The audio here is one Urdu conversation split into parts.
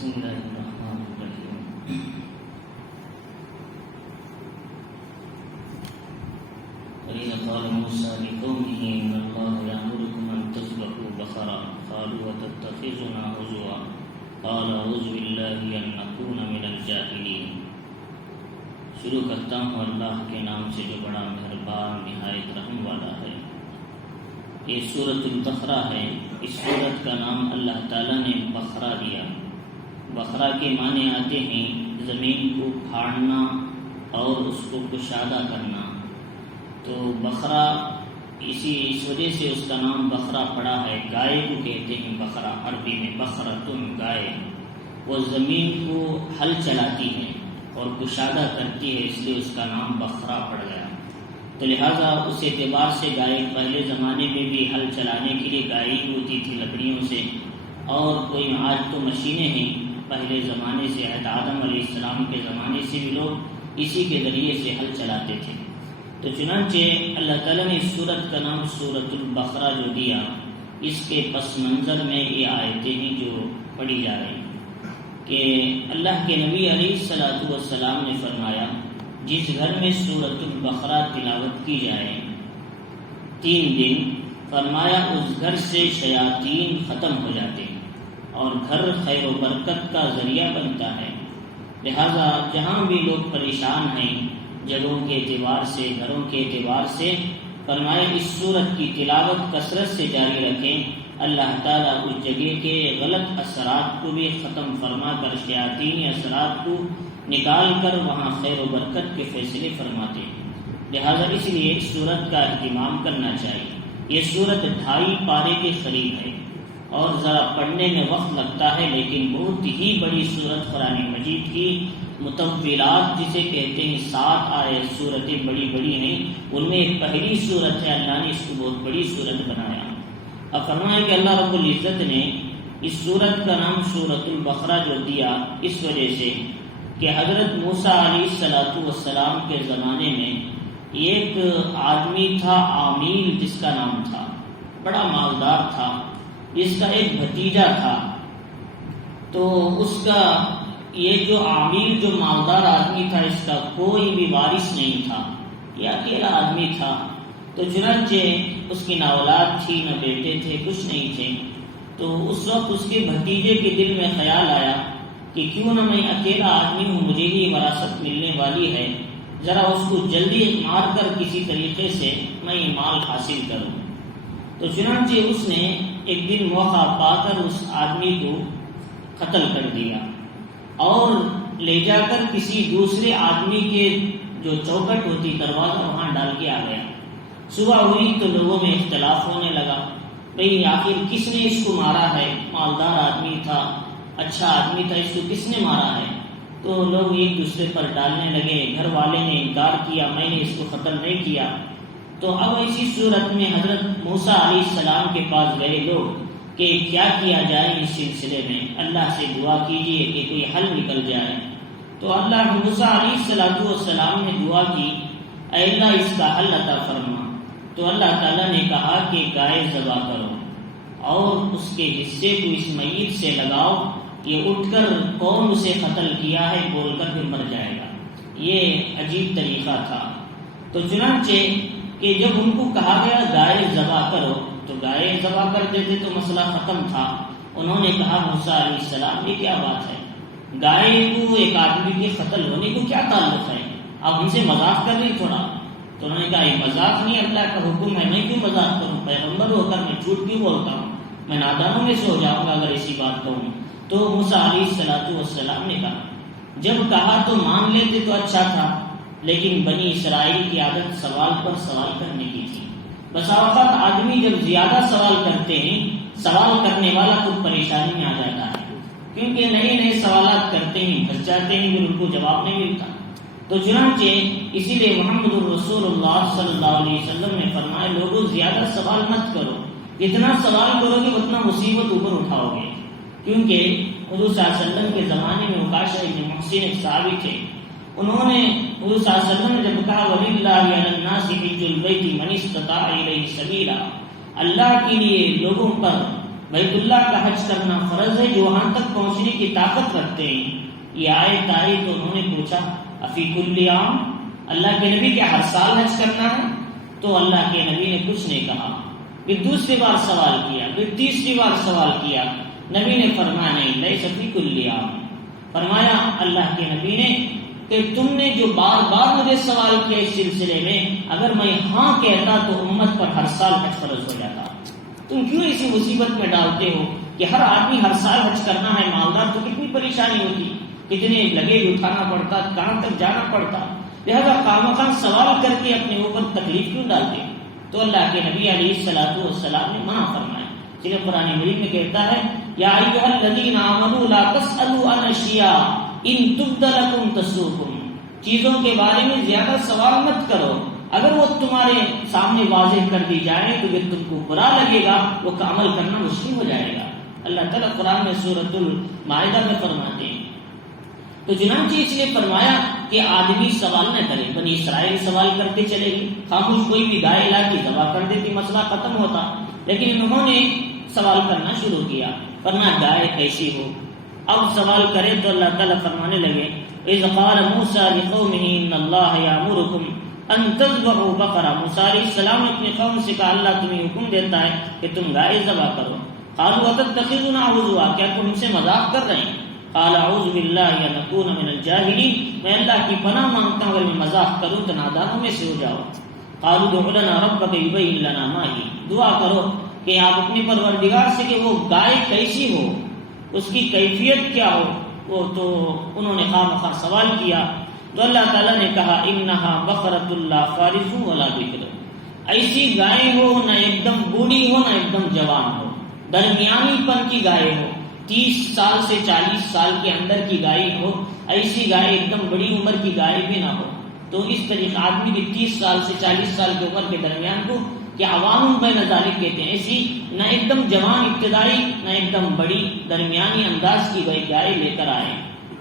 بسم اللہ الرحمن الرحیم. وَإِذْ قَالَ مُوسَىٰ لِقَوْمِهِ إِنَّ اللَّهَ يَأْمُرُكُمْ أَن تَذْبَحُوا بَقَرَةً قَالُوا وَتَتَّخِذُنَا هُزُوًا قَالَ أَعُوذُ بِاللَّهِ أَن أَكُونَ مِنَ الْجَاهِلِينَ. شروع کرتا ہوں اللہ کے نام سے جو بڑا مہربان نہایت رحم والا ہے. یہ سورۃ البقرہ ہے. اس سورت کا نام اللہ تعالیٰ نے بقرہ دیا. بقرہ کے معنی آتے ہیں زمین کو پھاڑنا اور اس کو کشادہ کرنا. تو بقرہ اس وجہ سے اس کا نام بقرہ پڑا ہے. گائے کو کہتے ہیں بقرہ، عربی میں بقرۃن گائے. وہ زمین کو ہل چلاتی ہے اور کشادہ کرتی ہے، اس لیے اس کا نام بقرہ پڑ گیا. تو لہٰذا اس اعتبار سے گائے پہلے زمانے میں بھی ہل چلانے کے لیے گائے ہوتی تھی لکڑیوں سے، اور کوئی آج تو مشینیں ہیں. پہلے زمانے سے آدم علیہ السلام کے زمانے سے بھی لوگ اسی کے ذریعے سے ہل چلاتے تھے. تو چنانچہ اللہ تعالیٰ نے اس سورت کا نام سورۃ البقرہ جو دیا، اس کے پس منظر میں یہ آیتیں ہیں جو پڑھی جا رہی کہ اللہ کے نبی علیہ الصلوۃ والسلام نے فرمایا جس گھر میں سورۃ البقرہ تلاوت کی جائے 3 دن، فرمایا اس گھر سے شیاطین ختم ہو جاتے ہیں اور گھر خیر و برکت کا ذریعہ بنتا ہے. لہذا جہاں بھی لوگ پریشان ہیں جگہوں کے اعتبار سے، گھروں کے اعتبار سے، فرمایا اس سورت کی تلاوت کثرت سے جاری رکھیں. اللہ تعالیٰ اس جگہ کے غلط اثرات کو بھی ختم فرما کر شیاطینی اثرات کو نکال کر وہاں خیر و برکت کے فیصلے فرماتے ہیں. لہذا اس لیے اس سورت کا اہتمام کرنا چاہیے. یہ سورت 2.5 پارے کے قریب ہے اور ذرا پڑھنے میں وقت لگتا ہے، لیکن بہت ہی بڑی سورت قرآن مجید کی مطولات جسے کہتے ہیں 7 آیت سورتیں بڑی بڑی ہیں، ان میں ایک پہلی سورت ہے. اللہ نے اس کو بہت بڑی سورت بنایا. اب فرمایا کہ اللہ رب العزت نے اس سورت کا نام سورۃ البقرہ جو دیا اس وجہ سے کہ حضرت موسیٰ علیہ السلام کے زمانے میں ایک آدمی تھا عامیل جس کا نام تھا، بڑا مالدار تھا. اس کا ایک بھتیجا تھا. تو اس کا یہ جو عامیل جو مالدار آدمی تھا، اس کا کوئی بھی وارث نہیں تھا، یہ اکیلا آدمی تھا. تو چنانچہ اس کی نہ اولاد تھی نہ بیٹے تھے، کچھ نہیں تھے. تو اس وقت اس کے بھتیجے کے دل میں خیال آیا کہ کیوں نہ میں اکیلا آدمی ہوں، مجھے ہی وراثت ملنے والی ہے، ذرا اس کو جلدی مار کر کسی طریقے سے میں یہ مال حاصل کروں. تو چنانچہ اس نے ایک دن موقع پا کر اس آدمی کو قتل کر دیا اور لے جا کر کسی دوسرے آدمی کے جو چوکھٹ ہوتی دروازہ وہاں ڈال کے آ گیا. صبح ہوئی تو لوگوں میں اختلاف ہونے لگا، بھئی آخر کس نے اس کو مارا ہے؟ مالدار آدمی تھا، اچھا آدمی تھا، اس کو کس نے مارا ہے؟ تو لوگ ایک دوسرے پر ڈالنے لگے. گھر والے نے انکار کیا، میں نے اس کو قتل نہیں کیا. تو اب اسی صورت میں حضرت موسیٰ علیہ السلام کے پاس گئے لوگ کہ کیا کیا جائے اس سلسلے میں، اللہ سے دعا کیجیے کہ کوئی حل نکل جائے. تو اللہ موسیٰ علیہ السلام نے دعا کی، اے اللہ اس کا حل عطا فرما. تو اللہ تعالیٰ نے کہا کہ گائے ذبح کرو اور اس کے حصے کو اس میت سے لگاؤ، یہ اٹھ کر کون اسے قتل کیا ہے بول کر پھر مر جائے گا. یہ عجیب طریقہ تھا. تو چنانچہ کہ جب ان کو کہا گیا گائے ذبح کرو تو گائے ذبح کر دیتے تو مسئلہ ختم تھا. انہوں نے کہا موسیٰ علیہ السلام یہ کیا بات ہے، گائے کو ایک آدمی کے قتل ہونے کو کیا تعلق ہے، آپ ان سے مذاق کر رہی تھوڑا. تو انہوں نے کہا یہ مذاق نہیں، اللہ کا حکم ہے، میں کیوں مذاق کروں، پیغمبر ہو کر میں جھوٹ کیوں بولتا ہوں، میں نادانوں میں سے ہو جاؤں گا اگر ایسی بات کہوں. تو موسیٰ علیہ السلام نے کہا جب کہا تو مان لیتے تو اچھا تھا، لیکن بنی اسرائیل کی عادت سوال پر سوال کرنے کی تھی. بس اوقات آدمی جب زیادہ سوال کرتے ہیں، سوال کرنے والا خود پریشانی میں آ جاتا ہے، کیونکہ نئے نئے سوالات کرتے ہیں، پھنس جاتے ہیں، پھر ان کو جواب نہیں ملتا. تو چنانچہ اسی لیے محمد الرسول اللہ صلی اللہ علیہ وسلم نے فرمایا لوگوں زیادہ سوال مت کرو، جتنا سوال کرو گے اتنا مصیبت اوپر اٹھاؤ گے. کیونکہ حضور صلی اللہ علیہ وسلم کے زمانے میں عکاشہ بن محصن ایک صحابی تھے. انہوں نے حضور صلی اللہ علیہ وسلم نے جب کہا وَلِلَّهِ عَلَى النَّاسِ حِجُّ الْبَيْتِ مَنِ اسْتَطَاعَ إِلَيْهِ سَبِيلًا، اللہ کے لیے لوگوں پر بیت اللہ کا حج کرنا فرض ہے جو وہاں تک پہنچنے کی طاقت رکھتے ہیں۔ یہ آیت آئی تو انہوں نے پوچھا افی کل عام، اللہ کے نبی کیا ہر سال حج کرنا ہے؟ تو اللہ کے نبی نے کچھ نہیں کہا۔ پھر دوسری بار سوال کیا، پھر تیسری بار سوال کیا، نبی نے فرمایا نہیں، لیس فی کل عام۔ فرمایا اللہ کے نبی نے کہ تم نے جو بار بار مجھے سوال کیا اس سلسلے میں، اگر میں ہاں کہتا تو امت پر ہر سال حج فرض ہو جاتا۔ تم کیوں اسی مصیبت میں ڈالتے ہو کہ ہر آدمی ہر سال حج کرنا ہے؟ مالدار تو کتنی پریشانی ہوتی، کتنے لگیج اٹھانا پڑتا، کہاں تک جانا پڑتا، لہذا خامخواہ سوال کر کے اپنے اوپر تکلیف کیوں ڈالتے؟ تو اللہ کے نبی علیہ الصلوۃ والسلام نے منع فرمایا۔ چلے قرآن مجید میں کہتا ہے یا ایھا الذین آمنوا لا تسألوا عن اشیاء ان تبد لکم تسؤکم، چیزوں کے بارے میں زیادہ سوال مت کرو، اگر وہ تمہارے سامنے واضح کر دی جائے تو پھر تم کو برا لگے گا، وہ کا عمل کرنا مشکل ہو جائے گا۔ اللہ تعالیٰ قرآن میں سورۃ المائدہ میں فرماتے ہیں۔ تو چنانچہ اس لیے فرمایا کہ آدمی سوال نہ کرے۔ بنی اسرائیل سوال کرتے چلے گی، خاموش کوئی بھی گائے لا کے ذبح کر دیتی، مسئلہ ختم ہوتا، لیکن انہوں نے سوال کرنا شروع کیا، ورنہ گائے کیسی ہو؟ اب سوال کرے تو اللہ تعالیٰ فرمانے لگے اذ قال موسیٰ لقومہ ان اللہ یامرکم ان تذبحوا بقرہ، موسیٰ علیہ السلام نے اپنی قوم سے کہا اللہ تمہیں حکم دیتا ہے کہ تم گائے ذبح کرو۔ قالوا اتتخذنا ہزوا، کیا تم ہم سے مذاق کر رہے ہیں؟ قال اعوذ باللہ ان اکون من الجاہلین، میں اللہ کی پناہ مانگتا ہوں اگر میں مذاق کروں تو نادانوں میں سے ہو جاؤ۔ قالوا ادع لنا ربک یبین لنا ما ہی، دعا کرو کہ آپ اپنے پروردگار سے کہ وہ گائے کیسی ہو، اس کی کیفیت کیا ہو۔ وہ تو انہوں نے خواہ سوال کیا تو اللہ تعالیٰ نے کہا انہا بقرۃ لا فارض ولا بکر، ایسی گائے ہو نہ ایک دم بوڑھی ہو نہ ایک دم جوان ہو، درمیانی پن کی گائے ہو، 30 سال سے 40 سال کے اندر کی گائے ہو، ایسی گائے ایک دم بڑی عمر کی گائے بھی نہ ہو۔ تو اس طریقے آدمی بھی 30 سال سے 40 سال کی عمر کے درمیان کو کہ عوام بین ذالک کہتے ہیں، ایسی نہ ایک دم جوان ابتدائی نہ ایک دم بڑی، درمیانی انداز کی گائے لے کر آئے۔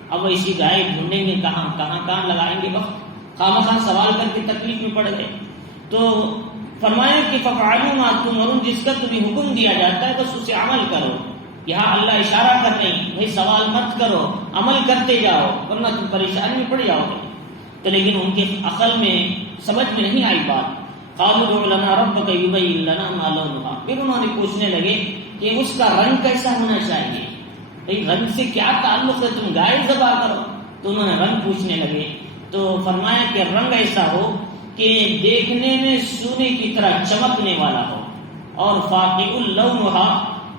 اب ایسی گائے ڈھونڈیں گے کہاں لگائیں گے وقت، خواہ سوال کر کے تکلیف میں پڑ گئے۔ تو فرمایا کہ ففعلوا ما تؤمرون، جس کا تمہیں حکم دیا جاتا ہے بس اسے عمل کرو۔ یہاں اللہ اشارہ کر رہے ہیں بھائی سوال مت کرو، عمل کرتے جاؤ ورنہ تم پریشانی میں پڑ جاؤ گے۔ تو لیکن ان کے عقل میں سمجھ میں نہیں آئی بات۔ قالوا ادع لنا ربک یبین لنا ما لونھا، پھر انہوں نے پوچھنے لگے کہ اس کا رنگ کیسا ہونا چاہیے، بھائی رنگ سے کیا تعلق ہے، تم گائے ذبح کرو۔ تو انہوں نے رنگ پوچھنے لگے تو فرمایا کہ رنگ ایسا ہو کہ دیکھنے میں سونے کی طرح چمکنے والا ہو، اور فاقع لونھا،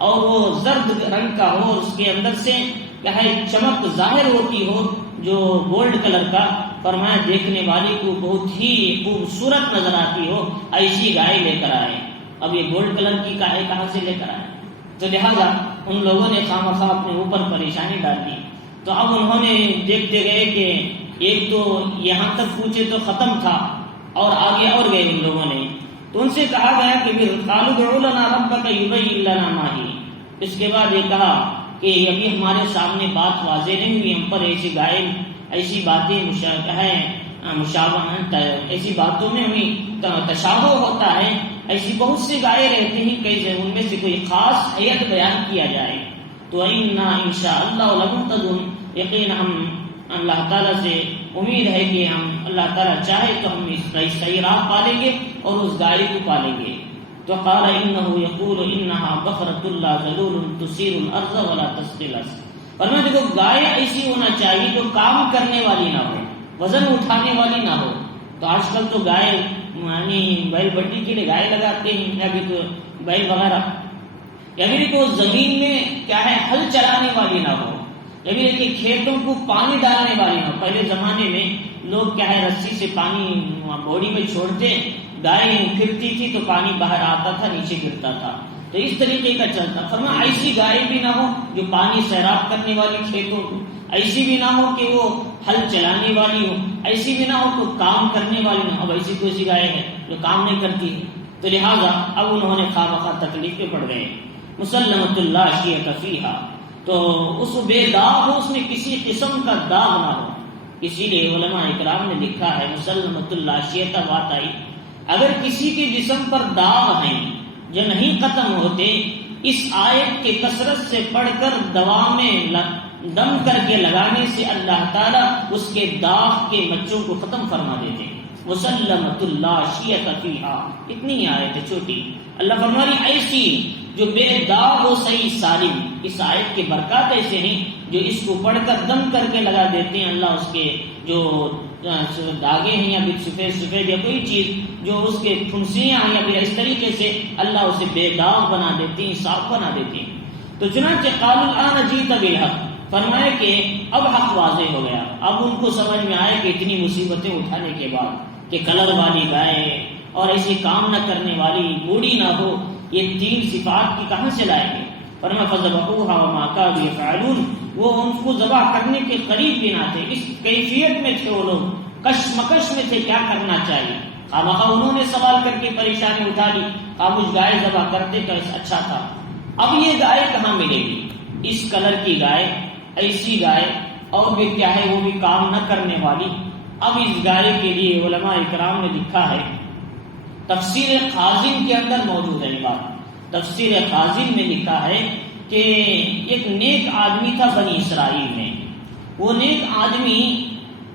اور وہ زرد رنگ کا ہو، اور اس کے اندر سے کیا ہے چمک ظاہر ہوتی ہو جو گولڈ کلر کا۔ فرمایا دیکھنے والے کو بہت ہی خوبصورت نظر آتی ہو، ایسی گائے لے کر آئے۔ اب یہ گولڈ کلر کی گائے کہاں سے لے کر آئے؟ تو لہذا ان لوگوں نے خواہ اپنے اوپر پریشانی ڈال دی۔ تو اب انہوں نے دیکھتے گئے کہ ایک تو یہاں تک پوچھے تو ختم تھا، اور آگے اور گئے ان لوگوں نے۔ تو ان سے کہا گیا کہ پھر قالوا ادع لنا ربک یبین لنا ما ہی، اس کے بعد یہ کہا کہ ابھی ہمارے سامنے بات واضح نہیں ہوئی، ہم پر ایسی گائے ایسی باتیں مشابہت، ایسی باتوں میں ہمیں تشابہ ہوتا ہے، ایسی بہت سی گائے رہتی ہیں، کئی ان میں سے کوئی خاص حیت بیان کیا جائے تو انا انشاءاللہ لمہتدون، یقین ہم اللہ تعالیٰ سے امید ہے کہ ہم اللہ تعالیٰ چاہے تو ہم اس صحیح راہ پالیں گے اور اس گائے کو پالیں گے۔ تو قال انہ یقول انہا بقرۃ لا ذلول تثیر الارض ولا تسقی الارض، فرمایا دیکھو گائے ایسی ہونا چاہیے جو کام کرنے والی نہ ہو، وزن اٹھانے والی نہ ہو۔ تو آج کل تو گائے یعنی بیل بٹی کے لیے گائے لگاتے ہیں، یا بھی تو بیل وغیرہ، یا پھر تو زمین میں کیا ہے ہل چلانے والی نہ ہو، یا پھر کہ کھیتوں کو پانی ڈالنے والی نہ ہو۔ پہلے زمانے میں لوگ کیا ہے رسی سے پانی بوڑی میں چھوڑتے، گائے پھرتی تھی تو پانی باہر آتا تھا، نیچے گرتا تھا، تو اس طریقے کا چلتا۔ فرمایا ایسی گائے بھی نہ ہو جو پانی سیراب کرنے والی کھیتوں کو، ایسی بھی نہ ہو کہ وہ ہل چلانے والی ہو، ایسی بھی نہ ہو کہ کام کرنے والی نہ ہو۔ اب ایسی کوئی سی گائے ہے جو کام نہیں کرتی ہے؟ تو لہٰذا اب انہوں نے خواہ تکلیف پہ پڑ گئے۔ مسلمۃ لا شیۃ فیہا، تو اس بے داغ ہو، اس میں کسی قسم کا داغ نہ ہو۔ اسی لیے علماء اکرام نے لکھا ہے مسلمۃ لا شیۃ بات آئی، اگر کسی کے جسم پر داغ ہیں جو نہیں ختم ہوتے اس آیت کے کثرت سے پڑھ کر دوا میں دم کر کے لگانے سے اللہ تعالیٰ اس کے داغ کے مچوں کو ختم فرما دیتے ہیں. مسلمۃ لا شیۃ فیہا، اتنی آیت ہے چھوٹی. اللہ فرمائی ایسی جو بے داغ ہو صحیح سالم. اس آیت کے برکات ایسے ہیں جو اس کو پڑھ کر دم کر کے لگا دیتے ہیں، اللہ اس کے جو داغے ہیں یا پھر سفید یا کوئی چیز جو اس کے پھنسیاں ہیں یا پھر اس طریقے سے اللہ اسے بے داغ بنا دیتے ہیں، صاف بنا دیتے ہیں. تو چنانچہ قالوا الآن جئت بالحق، فرمایا کہ اب حق واضح ہو گیا. اب ان کو سمجھ میں آئے کہ اتنی مصیبتیں اٹھانے کے بعد کہ کلر والی گائے اور ایسی کام نہ کرنے والی بوڑھی نہ ہو، یہ تین صفات کی کہاں سے لائیں گے؟ فرمایا فذبحوها وما كانوا يفعلون، وہ ان کو ذبح کرنے کے قریب بھی نہ تھے. اس کیفیت میں تھے وہ لوگ، کشمکش میں تھے کیا کرنا چاہیے. خامخواہ انہوں نے سوال کر کے پریشانی اٹھا لی، خاموش گائے ذبح کرتے تو اچھا تھا. اب یہ گائے کہاں ملے گی؟ اس کلر کی گائے، ایسی گائے، اور بھی کیا ہے وہ بھی کام نہ کرنے والی. اب اس گائے کے لیے علماء اکرام نے لکھا ہے، تفسیر خازن کے اندر موجود ہے یہ بات. تفسیر خازن میں لکھا ہے کہ ایک نیک آدمی تھا بنی اسرائیل میں. وہ نیک آدمی،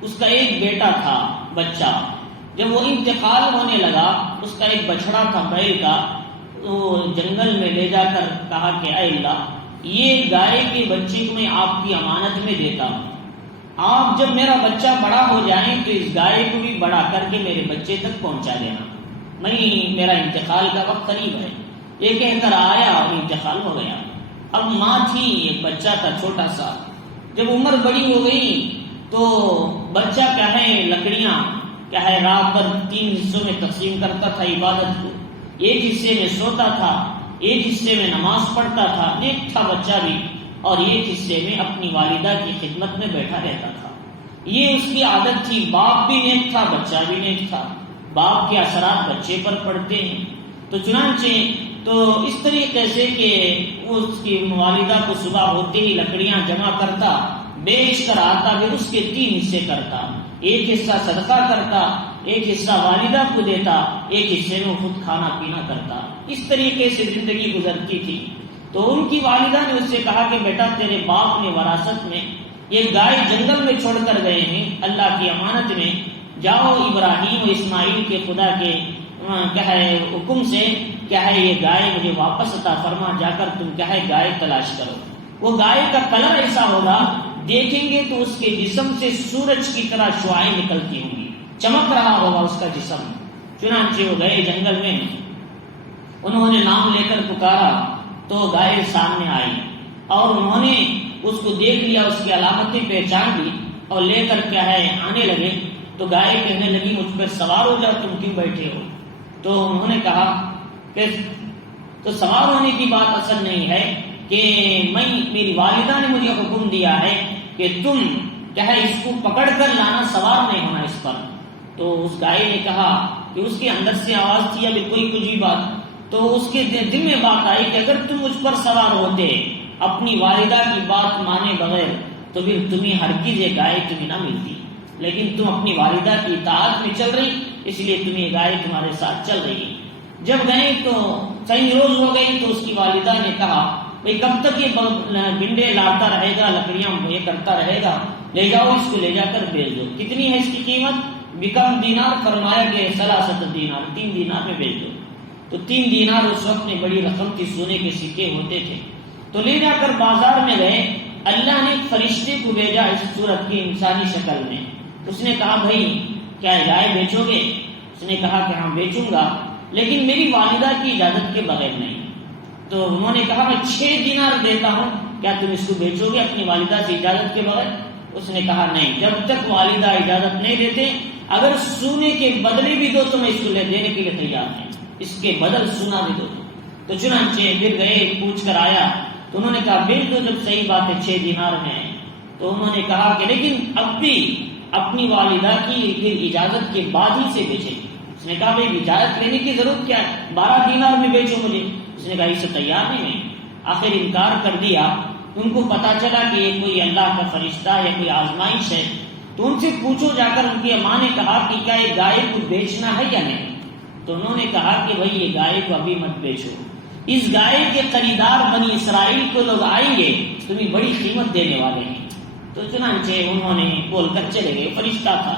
اس کا ایک بیٹا تھا بچہ. جب وہ انتقال ہونے لگا، اس کا ایک بچڑا تھا بیل کا، تو جنگل میں لے جا کر کہا کہ اے اللہ، یہ گائے کے بچے کو میں آپ کی امانت میں دیتا ہوں. آپ جب میرا بچہ بڑا ہو جائے تو اس گائے کو بھی بڑا کر کے میرے بچے تک پہنچا دینا، میرا انتقال کا وقت قریب ہے. یہ کہہ کر آیا اور انتقال ہو گیا. اب ماں تھی، ایک بچہ تھا چھوٹا سا. جب عمر بڑی ہو گئی تو بچہ کیا ہے لکڑیاں کیا ہے رات بھر 3 حصوں میں تقسیم کرتا تھا عبادت کو. ایک حصے میں سوتا تھا، ایک حصے میں نماز پڑھتا تھا، نیک تھا بچہ بھی، اور ایک حصے میں اپنی والدہ کی خدمت میں بیٹھا رہتا تھا. یہ اس کی عادت تھی. باپ بھی نیک تھا، بچہ بھی نیک تھا. باپ کے اثرات بچے پر پڑتے ہیں. تو چنانچہ تو اس طریقے سے کہ اس کی والدہ کو صبح ہوتے ہی لکڑیاں جمع کرتا، بیچ کر آتا، پھر اس کے 3 حصے کرتا. ایک حصہ صدقہ کرتا، ایک حصہ والدہ کو دیتا، ایک حصے میں خود کھانا پینا کرتا. اس طریقے سے زندگی گزرتی تھی. تو ان کی والدہ نے اس سے کہا کہ بیٹا تیرے باپ نے وراثت میں یہ گائے جنگل میں چھوڑ کر گئے ہیں اللہ کی امانت میں، جاؤ ابراہیم و اسماعیل کے خدا کے کیا ہے حکم سے کیا ہے یہ گائے مجھے واپس عطا فرما، جا کر تم کیا ہے گائے تلاش کرو. وہ گائے کا کلر ایسا ہوگا، دیکھیں گے تو اس کے جسم سے سورج کی طرح شعاعیں نکلتی ہوں گی، چمک رہا ہوگا اس کا جسم. چنانچہ وہ گئے جنگل میں، انہوں نے نام لے کر پکارا تو گائے سامنے آئی اور انہوں نے اس کو دیکھ لیا، اس کی علامتیں پہچان لی اور لے کر کیا ہے آنے لگے. تو گائے کہنے لگی مجھ پر سوار ہو جاؤ، تم کیوں بیٹھے ہو؟ تو انہوں نے کہا کہ تو سوار ہونے کی بات اصل نہیں ہے کہ میری والدہ نے مجھے حکم دیا ہے کہ تم کیا ہے اس کو پکڑ کر لانا، سوار نہیں ہونا اس پر. تو اس گائے نے کہا کہ اس کے اندر سے آواز تھی ابھی کوئی کچھ بھی بات. تو اس کے دل میں بات آئی کہ اگر تم مجھ پر سوار ہوتے اپنی والدہ کی بات مانے بغیر تو پھر تمہیں ہرگز یہ گائے تمہیں نہ ملتی، لیکن تم اپنی والدہ کی اطاعت میں چل رہی، اس لیے تمہیں گائے تمہارے ساتھ چل رہی. جب گئے تو کئی روز ہو گئی تو اس کی والدہ نے کہا بھئی کب تک یہ گنڈے لاتا رہے گا، لکڑیاں یہ کرتا رہے گا، لے جاؤ اس کو، لے جا کر بیچ دو. کتنی ہے اس کی قیمت؟ بکم دینار، فرمایا کہ 3 دینار، 3 دینار میں بیچ دو. تو 3 دینار اس وقت میں بڑی رقم کی، سونے کے سکے ہوتے تھے. تو لے جا کر بازار میں گئے. اللہ نے ایک فرشتے کو بھیجا اس صورت کی انسانی شکل میں. اس نے کہا بھائی کیا گائے بیچو گے؟ اس نے کہا کہ ہاں بیچوں گا، لیکن میری والدہ کی اجازت کے بغیر نہیں. تو انہوں نے کہا میں 6 دینار دیتا ہوں، کیا تم اس کو بیچو گے اپنی والدہ سے اجازت کے بغیر؟ اس نے کہا نہیں، جب تک والدہ اجازت نہیں دیتے، اگر سونے کے بدلے بھی دو تو میں اس کو دینے کے لیے تیار نہیں، اس کے بدل سونا بھی دو. تو چنانچہ پھر گئے، پوچھ کر آیا تو انہوں نے کہا بیچ دو جب صحیح بات ہے 6 دینار میں. تو انہوں نے کہا کہ لیکن اب بھی اپنی والدہ کی پھر اجازت کے بعد ہی سے بیچے. اس نے کہا بھائی اجازت لینے کی ضرورت کیا ہے، 12 دینار میں بیچو مجھے. اس نے کہا اس سے تیار نہیں ہے. آخر انکار کر دیا. ان کو پتا چلا کہ یہ کوئی اللہ کا فرشتہ یا کوئی آزمائش ہے. تو ان سے پوچھو جا کر. ان کی ماں نے کہا کہ کیا یہ گائے کو بیچنا ہے یا نہیں؟ تو انہوں نے کہا کہ بھائی یہ گائے کو ابھی مت بیچو، اس گائے کے خریدار بنی اسرائیل کو لوگ آئیں گے، تمہیں بڑی قیمت دینے والے ہیں۔ تو چنانچہ انہوں نے بول کر چلے گئے، فرشتہ تھا۔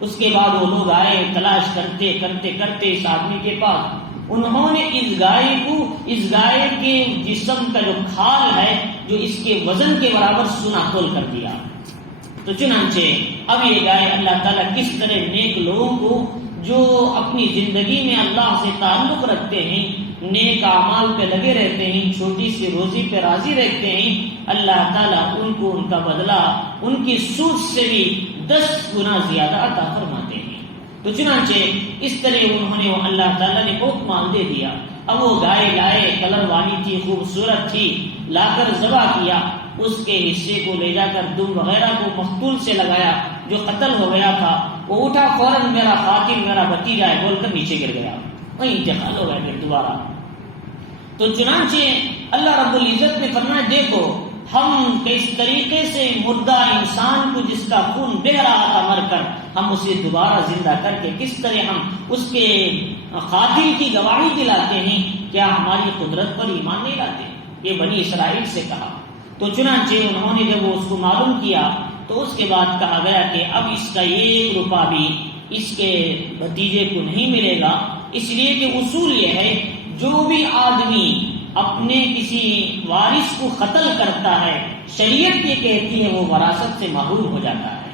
اس کے بعد وہ لوگ آئے، تلاش کرتے کرتے کرتے اس آدمی کے پاس، انہوں نے اس گائے کے جسم کا جو کھال ہے، جو اس کے وزن کے برابر سونا تول کر دیا۔ تو چنانچہ اب یہ گائے اللہ تعالیٰ کس طرح نیک لوگوں کو جو اپنی زندگی میں اللہ سے تعلق رکھتے ہیں، نیک اعمال پہ لگے رہتے ہیں، چھوٹی سی روزی پہ راضی رہتے ہیں، اللہ تعالیٰ ان کو ان کا بدلہ ان کی سود سے بھی 10 گنا زیادہ عطا فرماتے ہیں۔ تو چنانچہ اس طرح انہوں نے اللہ تعالیٰ نے بہت مال دے دیا۔ اب وہ گائے لائے، کلر والی تھی، خوبصورت تھی، لا کر ذبح کیا، اس کے حصے کو لے جا کر دم وغیرہ کو مقتول سے لگایا جو قتل ہو گیا تھا۔ وہ اٹھا، فوراً میرا قاتل میرا بھتیجا ہے بول کر نیچے گر گیا، وہیں انتقال ہو گیا پھر دوبارہ۔ تو چنانچہ اللہ رب العزت نے فرمایا دیکھو ہم کس طریقے سے مردہ انسان کو جس کا خون بہ رہا تھا مر کر، ہم اسے دوبارہ زندہ کر کے کس طرح ہم اس کے قاتل کی گواہی دلاتے ہیں، کیا ہماری قدرت پر ایمان نہیں لاتے؟ یہ بنی اسرائیل سے کہا۔ تو چنانچہ انہوں نے جب اس کو معلوم کیا تو اس کے بعد کہا گیا کہ اب اس کا 1 روپیہ بھی اس کے بھتیجے کو نہیں ملے گا، اس لیے کہ اصول یہ ہے جو بھی آدمی اپنے کسی وارث کو قتل کرتا ہے، شریعت یہ کہتی ہے وہ وراثت سے محروم ہو جاتا ہے،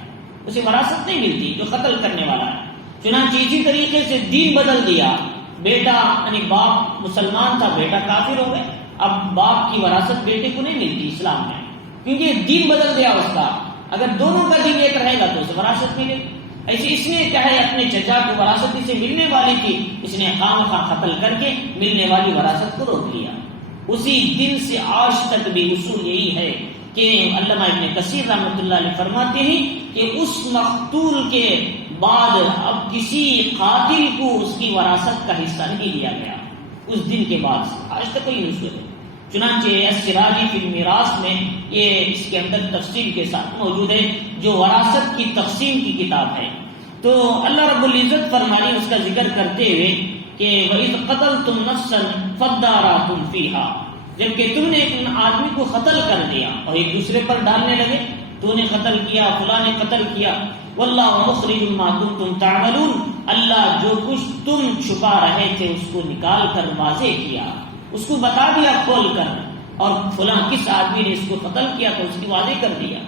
اسے وراثت نہیں ملتی جو قتل کرنے والا ہے۔ چنانچہ اسی طریقے سے دین بدل دیا، بیٹا یعنی باپ مسلمان تھا، بیٹا کافر ہو گئے، اب باپ کی وراثت بیٹے کو نہیں ملتی اسلام میں، کیونکہ دین بدل دیا اس کا۔ اگر دونوں کا دین ایک رہے گا تو اسے وراثت ملے گی۔ ایسے اس نے کیا ہے اپنے چچا کو وراثت اسے ملنے والی تھی، اس نے خام خواہ قتل کر کے ملنے والی وراثت کو روک لیا۔ اسی دن سے آج تک بھی اصول یہی ہے کہ علامہ ابن کثیر رحمۃ اللہ علیہ فرماتے ہیں کہ اس مقتول کے بعد اب کسی قاتل کو اس کی وراثت کا حصہ نہیں دیا گیا، اس دن کے بعد سے آج تک کوئی اصول ہے۔ چنانچہ السراجی فی المیراث میں یہ اس کے اندر تفصیل کے ساتھ موجود ہے، جو وراثت کی تقسیم کی کتاب ہے۔ تو اللہ رب العزت فرمانے اس کا ذکر کرتے ہوئے کہ وَإِذْ قَتَلْتُمْ نَفْسًا فَادَّارَأْتُمْ فِيهَا، جبکہ تم نے ایک آدمی کو قتل کر دیا اور ایک دوسرے پر ڈالنے لگے، تو نے قتل کیا، فلاں نے قتل کیا، وَاللَّهُ مُخْرِجٌ مَا كُنتُمْ تَعْمَلُونَ، اللہ جو کچھ تم چھپا رہے تھے اس کو نکال کر واضح کیا، اس کو بتا دیا کھول کر، اور فلاں کس آدمی نے اس کو قتل کیا تو اس کی واضح کر دیا۔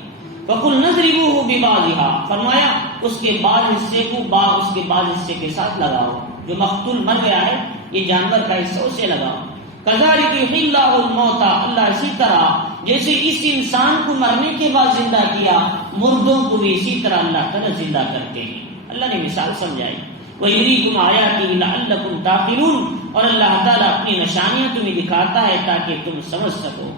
فَقُلْ نَضْرِبُوهُ بِبَعْضِهَا، فرمایا اس کے بعض حصے کو اس کے بعض حصے کے ساتھ لگاؤ، جو مقتول مر گیا ہے یہ جانور کا حصہ اسے لگاؤ۔ كَذَلِكَ يُحْيِي اللَّهُ الْمَوْتَى، اللہ اسی طرح جیسے اس انسان کو مرنے کے بعد زندہ کیا، مردوں کو بھی اسی طرح اللہ تعالیٰ زندہ کرتے ہیں۔ اللہ نے مثال سمجھائی، وَيُرِيكُمْ آيَاتِهِ لَعَلَّكُمْ تَعْقِلُونَ، اور اللہ تعالیٰ اپنی نشانیاں تمہیں دکھاتا ہے تاکہ تم سمجھ سکو۔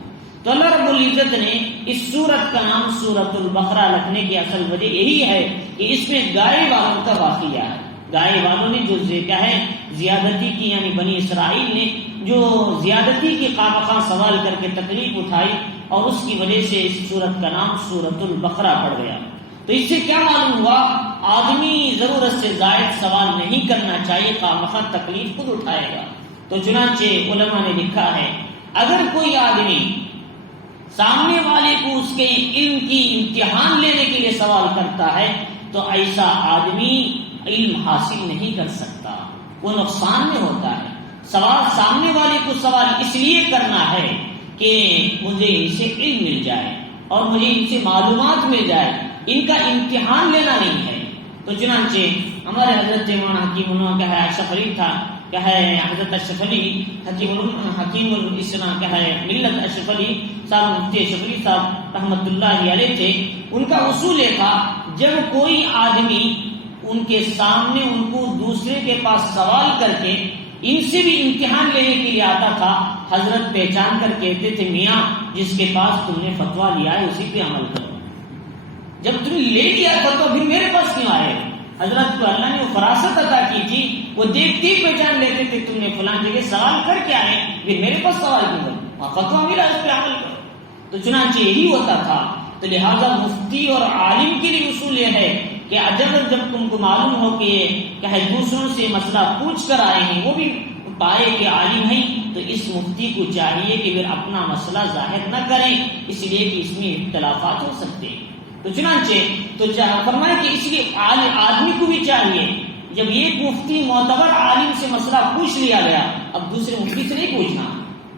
تو اللہ رب العزت نے اس سورت کا نام سورۃ البقرہ رکھنے کی اصل وجہ یہی ہے کہ اس میں گائے والوں کا واقعہ ہے۔ گائے والوں نے جو کیا ہے زیادتی کی، یعنی بنی اسرائیل نے جو زیادتی کی خواہ سوال کر کے تکلیف اٹھائی، اور اس کی وجہ سے اس سورت کا نام سورۃ البقرہ پڑ گیا۔ تو اس سے کیا معلوم ہوا، آدمی ضرورت سے زائد سوال نہیں کرنا چاہیے، خواہ تکلیف خود اٹھائے گا۔ تو چنانچہ علماء نے لکھا ہے اگر کوئی آدمی سامنے والے کو اس کے علم کی امتحان لینے کے لیے سوال کرتا ہے تو ایسا آدمی علم حاصل نہیں کر سکتا، وہ نقصان میں ہوتا ہے۔ سوال سامنے والے کو سوال اس لیے کرنا ہے کہ مجھے ان سے علم مل جائے اور مجھے ان سے معلومات مل جائے، ان کا امتحان لینا نہیں ہے۔ تو چنانچہ ہمارے حضرت مولانا حکیم اللہ کیا ہے اشرف علی تھا، کیا ہے حضرت اشرف علی حکیم الاسلام کیا ہے ملت اشرف علی صاحب، مفتی اشرف علی صاحب رحمۃ اللہ علیہ تھے۔ ان کا اصول یہ تھا جب کوئی آدمی ان کے سامنے ان کو دوسرے کے پاس سوال کر کے ان سے بھی امتحان لینے کے لیے آتا تھا، حضرت پہچان کر کہتے تھے میاں جس کے پاس تم نے فتویٰ لیا ہے اسی پہ عمل کرو، جب تم نے لے لیا فتویٰ پھر میرے پاس کیوں آئے؟ حضرت کو اللہ نے وہ فراست عطا کی تھی، وہ دیکھتے ہی پہچان لیتے تھے تم نے فلاں جگہ سوال کر کے آئے، پھر میرے پاس سوال کیوں کرو، فتویٰ ملا اس پہ عمل کرو۔ تو چنانچہ یہی ہوتا تھا۔ تو لہذا مفتی اور عالم کے لیے اصول یہ ہے کہ جب تم کو معلوم ہو کہ کیا ہے دوسروں سے مسئلہ پوچھ کر آئے ہیں، وہ بھی پائے کہ عالم ہیں تو اس مفتی کو چاہیے کہ پھر اپنا مسئلہ ظاہر نہ کریں، اس لیے کہ اس میں اختلافات ہو سکتے ہیں۔ تو چنانچہ تو فرمائے کہ اس لیے آدمی کو بھی چاہیے، جب ایک مفتی معتبر عالم سے مسئلہ پوچھ لیا گیا، اب دوسرے مفتی سے نہیں پوچھنا۔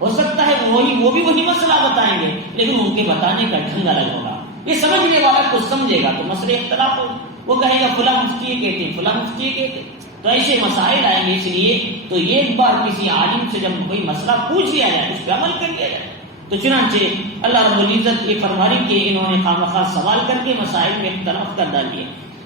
ہو سکتا ہے وہ بھی وہی مسئلہ بتائیں گے، لیکن ان کے بتانے کا ڈھنگ الگ ہوگا، یہ سمجھنے والا کچھ سمجھے گا تو مسئلے اختلاف ہو، وہ کہے گا فلاں مفتی یہ کہتے ہیں، فلاں مفتی یہ کہتے ہیں، تو ایسے مسائل آئیں گے۔ اس لیے تو ایک بار کسی عالم سے جب کوئی مسئلہ پوچھ لیا جائے اس پہ عمل کر لیا جائے۔ تو چنانچہ اللہ رب العزت یہ فرمانی کہ انہوں نے خامخواہ سوال کر کے مسائل میں اختلاف کر ڈالیے۔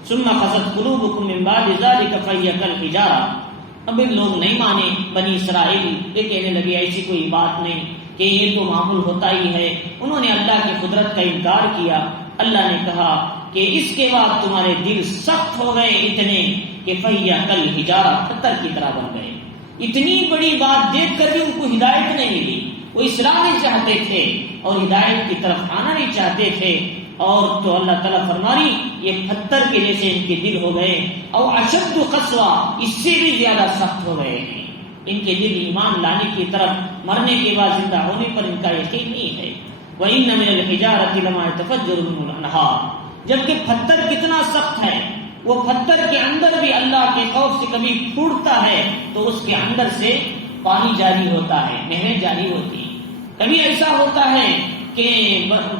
ثم قست قلوبكم من بعد ذلك فهي كالحجارة، اب ان لوگ نہیں مانے، بنی اسرائیل یہ کہنے لگے ایسی کوئی بات نہیں کہ یہ تو معمول ہوتا ہی ہے، انہوں نے اللہ کی قدرت کا انکار کیا۔ اللہ نے کہا کہ اس کے بعد تمہارے دل سخت ہو گئے اتنے کہ فہی کالحجارہ، پتھر کی طرح بن گئے۔ اتنی بڑی بات دیکھ کر بھی ان کو ہدایت نہیں ملی، وہ اصلاح نہیں چاہتے تھے اور ہدایت کی طرف آنا نہیں چاہتے تھے، اور تو اللہ تعالیٰ فرمانی یہ پتھر کے جیسے ان کے دل ہو گئے، اور اشد قسوہ، اس سے بھی زیادہ سخت ہو گئے ہیں۔ ان کے دل ایمان لانے کی طرف مرنے کے بعد زندہ ہونے پر ان کا یقین نہیں ہے۔ وَإِنَّ مِنَ الْحِجَارَةِ لَمَا يَتَفَجَّرُ مِنْهُ الْأَنْهَارُ، جبکہ پتھر کتنا سخت ہے، وہ پتھر کے اندر بھی اللہ کے خوف سے کبھی ٹوٹتا ہے تو اس کے اندر سے پانی جاری ہوتا ہے، نہریں جاری ہوتی ہیں۔ کبھی ایسا ہوتا ہے کہ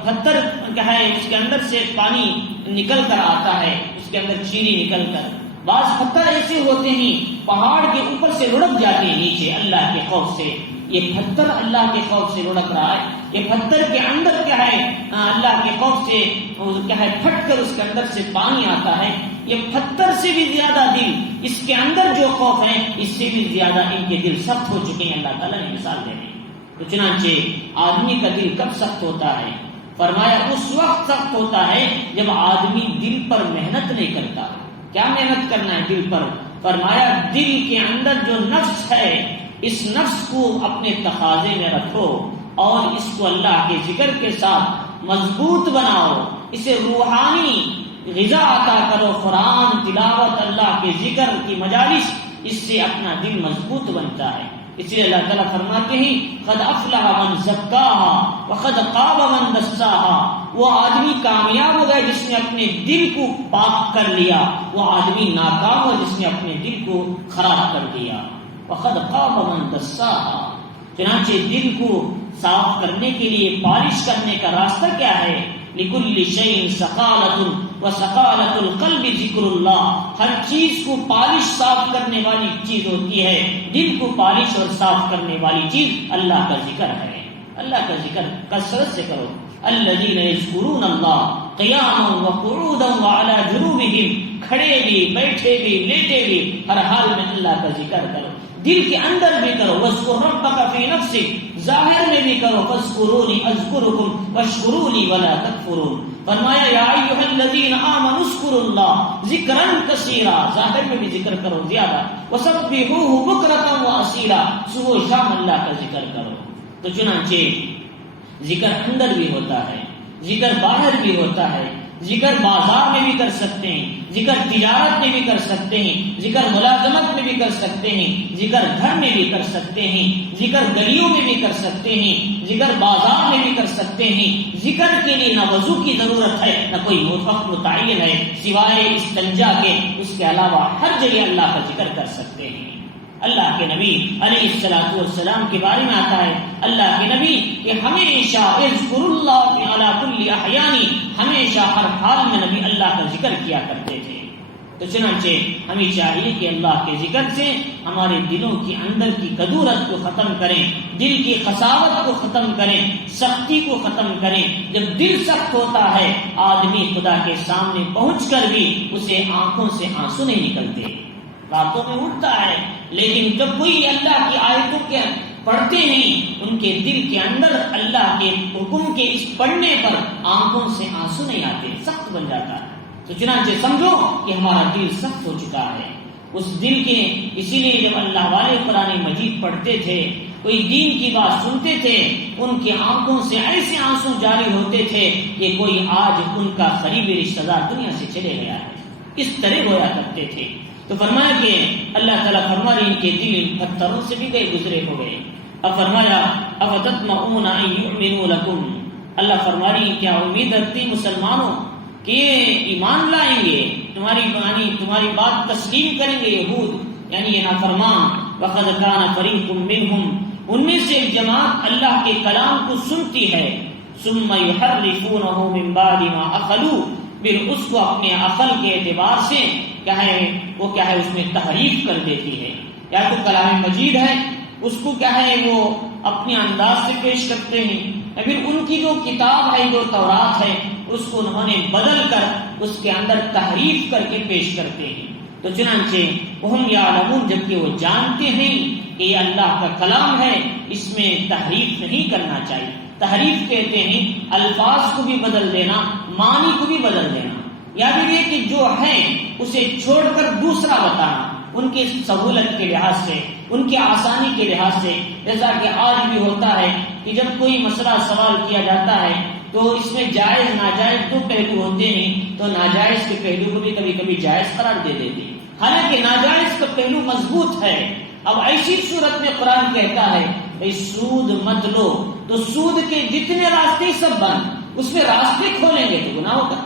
پتھر کیا ہے اس کے اندر سے پانی نکل کر آتا ہے، اس کے اندر چینی نکل کر۔ بعض پتھر ایسے ہوتے ہیں پہاڑ کے اوپر سے لڑک جاتے ہیں نیچے اللہ کے خوف سے، یہ پتھر اللہ کے خوف سے لڑک رہا ہے، یہ پتھر کے اندر کیا ہے اللہ کے خوف سے کیا ہے پھٹ کر اس کے اندر سے پانی آتا ہے۔ یہ پتھر سے بھی زیادہ دل، اس کے اندر جو خوف ہے اس سے بھی زیادہ ان کے دل سخت ہو چکے ہیں، اللہ تعالیٰ نے مثال دے دی۔ تو چنانچہ آدمی کا دل کب سخت ہوتا ہے؟ فرمایا اس وقت سخت ہوتا ہے جب آدمی دل پر محنت نہیں کرتا۔ کیا محنت کرنا ہے دل پر؟ فرمایا دل کے اندر جو نفس ہے اس نفس کو اپنے تقاضے میں رکھو اور اس کو اللہ کے ذکر کے ساتھ مضبوط بناؤ، اسے روحانی غذا عطا کرو، قرآن تلاوت، اللہ کے ذکر کی مجالس، اس سے اپنا دل مضبوط بنتا ہے۔ اس لیے اللہ تعالیٰ فرماتے ہیں قد افلح من زکاہا وقد خاب من دساہا، وہ آدمی کامیاب ہو گیا جس نے اپنے دل کو پاک کر لیا، وہ آدمی ناکام ہو جس نے اپنے دل کو خراب کر دیا۔ وقد خاب من دساہا، چنانچہ دل کو صاف کرنے کے لیے پالش کرنے کا راستہ کیا ہے؟ لکل شیء ثقالۃ وثقالۃ القلب ذکر اللہ، ہر چیز کو پالش صاف کرنے والی چیز ہوتی ہے، دل کو پالش اور صاف کرنے والی چیز اللہ کا ذکر ہے۔ اللہ کا ذکر کثرت سے کرو۔ الذین یذکرون اللہ قیاما وقعودا وعلی جنوبہم، کھڑے بھی، بیٹھے بھی، لیٹے بھی، ہر حال میں اللہ کا ذکر کرو، دل کے اندر بھی کرو۔ وَاذْكُرْ رَبَّكَ فِي نَفْسِكَ، ظاہر میں بھی کرو۔ فَاذْكُرُونِي أَذْكُرُكُمْ وَاشْكُرُوا لِي وَلَا تَكْفُرُونَ۔ فرمایا یا ایھا الذین آمنوا اذکروا اللہ ذکرا کثیرا، ظاہر میں بھی ذکر کرو زیادہ۔ وسبحوہ بکرۃ وأصیلا، صبح و شام اللہ کا ذکر کرو۔ تو چنانچہ ذکر اندر بھی ہوتا ہے، ذکر باہر بھی ہوتا ہے، ذکر بازار میں بھی کر سکتے ہیں، ذکر تجارت میں بھی کر سکتے ہیں، ذکر ملازمت میں بھی کر سکتے ہیں، ذکر گھر میں بھی کر سکتے ہیں، ذکر گلیوں میں بھی کر سکتے ہیں، ذکر بازار میں بھی کر سکتے ہیں۔ ذکر کے لیے نہ وضو کی ضرورت ہے، نہ کوئی وقت متعین ہے سوائے استنجا کے، اس کے علاوہ ہر جگہ اللہ کا ذکر کر سکتے ہیں۔ اللہ کے نبی علیہ الصلوۃ والسلام کے بارے میں آتا ہے اللہ کے نبی کہ ہمیشہ اذکر اللہ علی کل احیان، ہمیشہ ہر حال میں نبی اللہ کا ذکر کیا کرتے تھے۔ تو چنانچہ ہمیں چاہیے کہ اللہ کے ذکر سے ہمارے دلوں کے اندر کی کدورت کو ختم کریں، دل کی قساوت کو ختم کریں، سختی کو ختم کریں۔ جب دل سخت ہوتا ہے آدمی خدا کے سامنے پہنچ کر بھی اسے آنکھوں سے آنسو نہیں نکلتے، راتوں میں اٹھتا ہے لیکن جب کوئی اللہ کی آیتوں کے پڑھتے نہیں ان کے دل کے اندر اللہ کے حکم کے اس پڑھنے پر آنکھوں سے آنسو نہیں آتے، سخت بن جاتا ہے۔ تو چنانچہ سمجھو کہ ہمارا دل سخت ہو چکا ہے اس دل کے، اسی لیے جب اللہ والے قرآن مجید پڑھتے تھے، کوئی دین کی بات سنتے تھے، ان کی آنکھوں سے ایسے آنسو جاری ہوتے تھے کہ کوئی آج ان کا قریبی رشتہ دار دنیا سے چلے گیا ہے، اس طرح رویا کرتے تھے۔ تو فرمایا کہ اللہ تعالیٰ فرما رہے ان کے دل ان پتھروں سے بھی گزرے ہو گئے. اب فرمایا افتطمعون ان یؤمنوا لکم، اللہ فرما رہی کیا امید رکھتی مسلمانوں کہ یہ ایمان لائیں گے، تمہاری بات تسلیم کریں گے یہود یعنی یہ نافرمان. وقد کان فریق منہم، ان میں سے ایک جماعت اللہ کے کلام کو سنتی ہے، ثم یحرفونہ من بعد ما عقلوا، پھر اس کو اپنے عقل کے اعتبار سے وہ اس میں تحریف کر دیتی ہے. یا تو کلام مجید ہے اس کو وہ اپنے انداز سے پیش کرتے ہیں، یا پھر ان کی جو کتاب ہے جو تورات ہے اس کو انہوں نے بدل کر اس کے اندر تحریف کر کے پیش کرتے ہیں. تو چنانچہ وہم یعلمون، جبکہ وہ جانتے ہیں کہ یہ اللہ کا کلام ہے، اس میں تحریف نہیں کرنا چاہیے. تحریف کہتے ہیں الفاظ کو بھی بدل دینا، معنی کو بھی بدل دینا، یا پھر یہ کہ جو ہے اسے چھوڑ کر دوسرا بتانا ان کی سہولت کے لحاظ سے، ان کی آسانی کے لحاظ سے. جیسا کہ آج بھی ہوتا ہے کہ جب کوئی مسئلہ سوال کیا جاتا ہے تو اس میں جائز ناجائز دو پہلو ہوتے ہیں، تو ناجائز کے پہلو کو بھی کبھی کبھی جائز قرار دے دیتے ہیں، حالانکہ ناجائز کا پہلو مضبوط ہے. اب ایسی صورت میں قرآن کہتا ہے بھئی سود مت لو، تو سود کے جتنے راستے سب بند، اس میں راستے کھولیں گے تو گناہ ہوگا.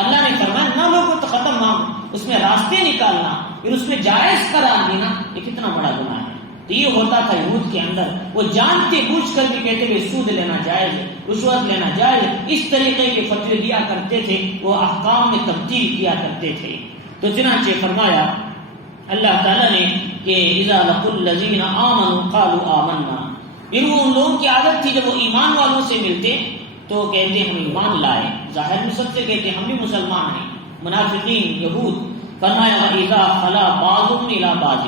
اللہ نے فرمایا نہ لوگوں تو ختم مانگ، اس میں راستے نکالنا پھر اس میں جائز قرار دینا یہ کتنا بڑا گناہ ہے. تو یہ ہوتا تھا یہود کے اندر، وہ جانتے بوجھ کر بھی کہتے تھے سود لینا جائز ہے، رشوت لینا جائز، اس طریقے کے فتوے دیا کرتے تھے، وہ احکام میں تبدیل کیا کرتے تھے. تو چنانچہ فرمایا اللہ تعالیٰ نے کہ اذا لقوا الذین آمنوا قالوا آمنا، پھر وہ ان لوگوں کی عادت تھی جب وہ ایمان والوں سے ملتے تو کہتے ہم ایمان لائے، ظاہر میں سب سے کہتے ہم بھی مسلمان ہیں. منافقین یہود فرمایا اذا خلا بعضهم الى بعض،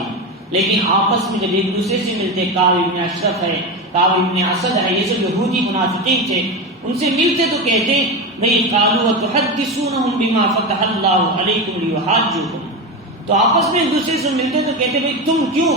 لیکن آپس میں جب ایک دوسرے سے ملتے، کعب ابن اشرف ہے، کعب ابن اسد ہے، یہ سب یہودی منافقین تھے، ان سے ملتے تو کہتے بھئی قالوا وتحدثونهم بما فتح اللہ علیکم لیحاجوکم، تو آپس میں ایک دوسرے سے ملتے تو کہتے بھئی تم کیوں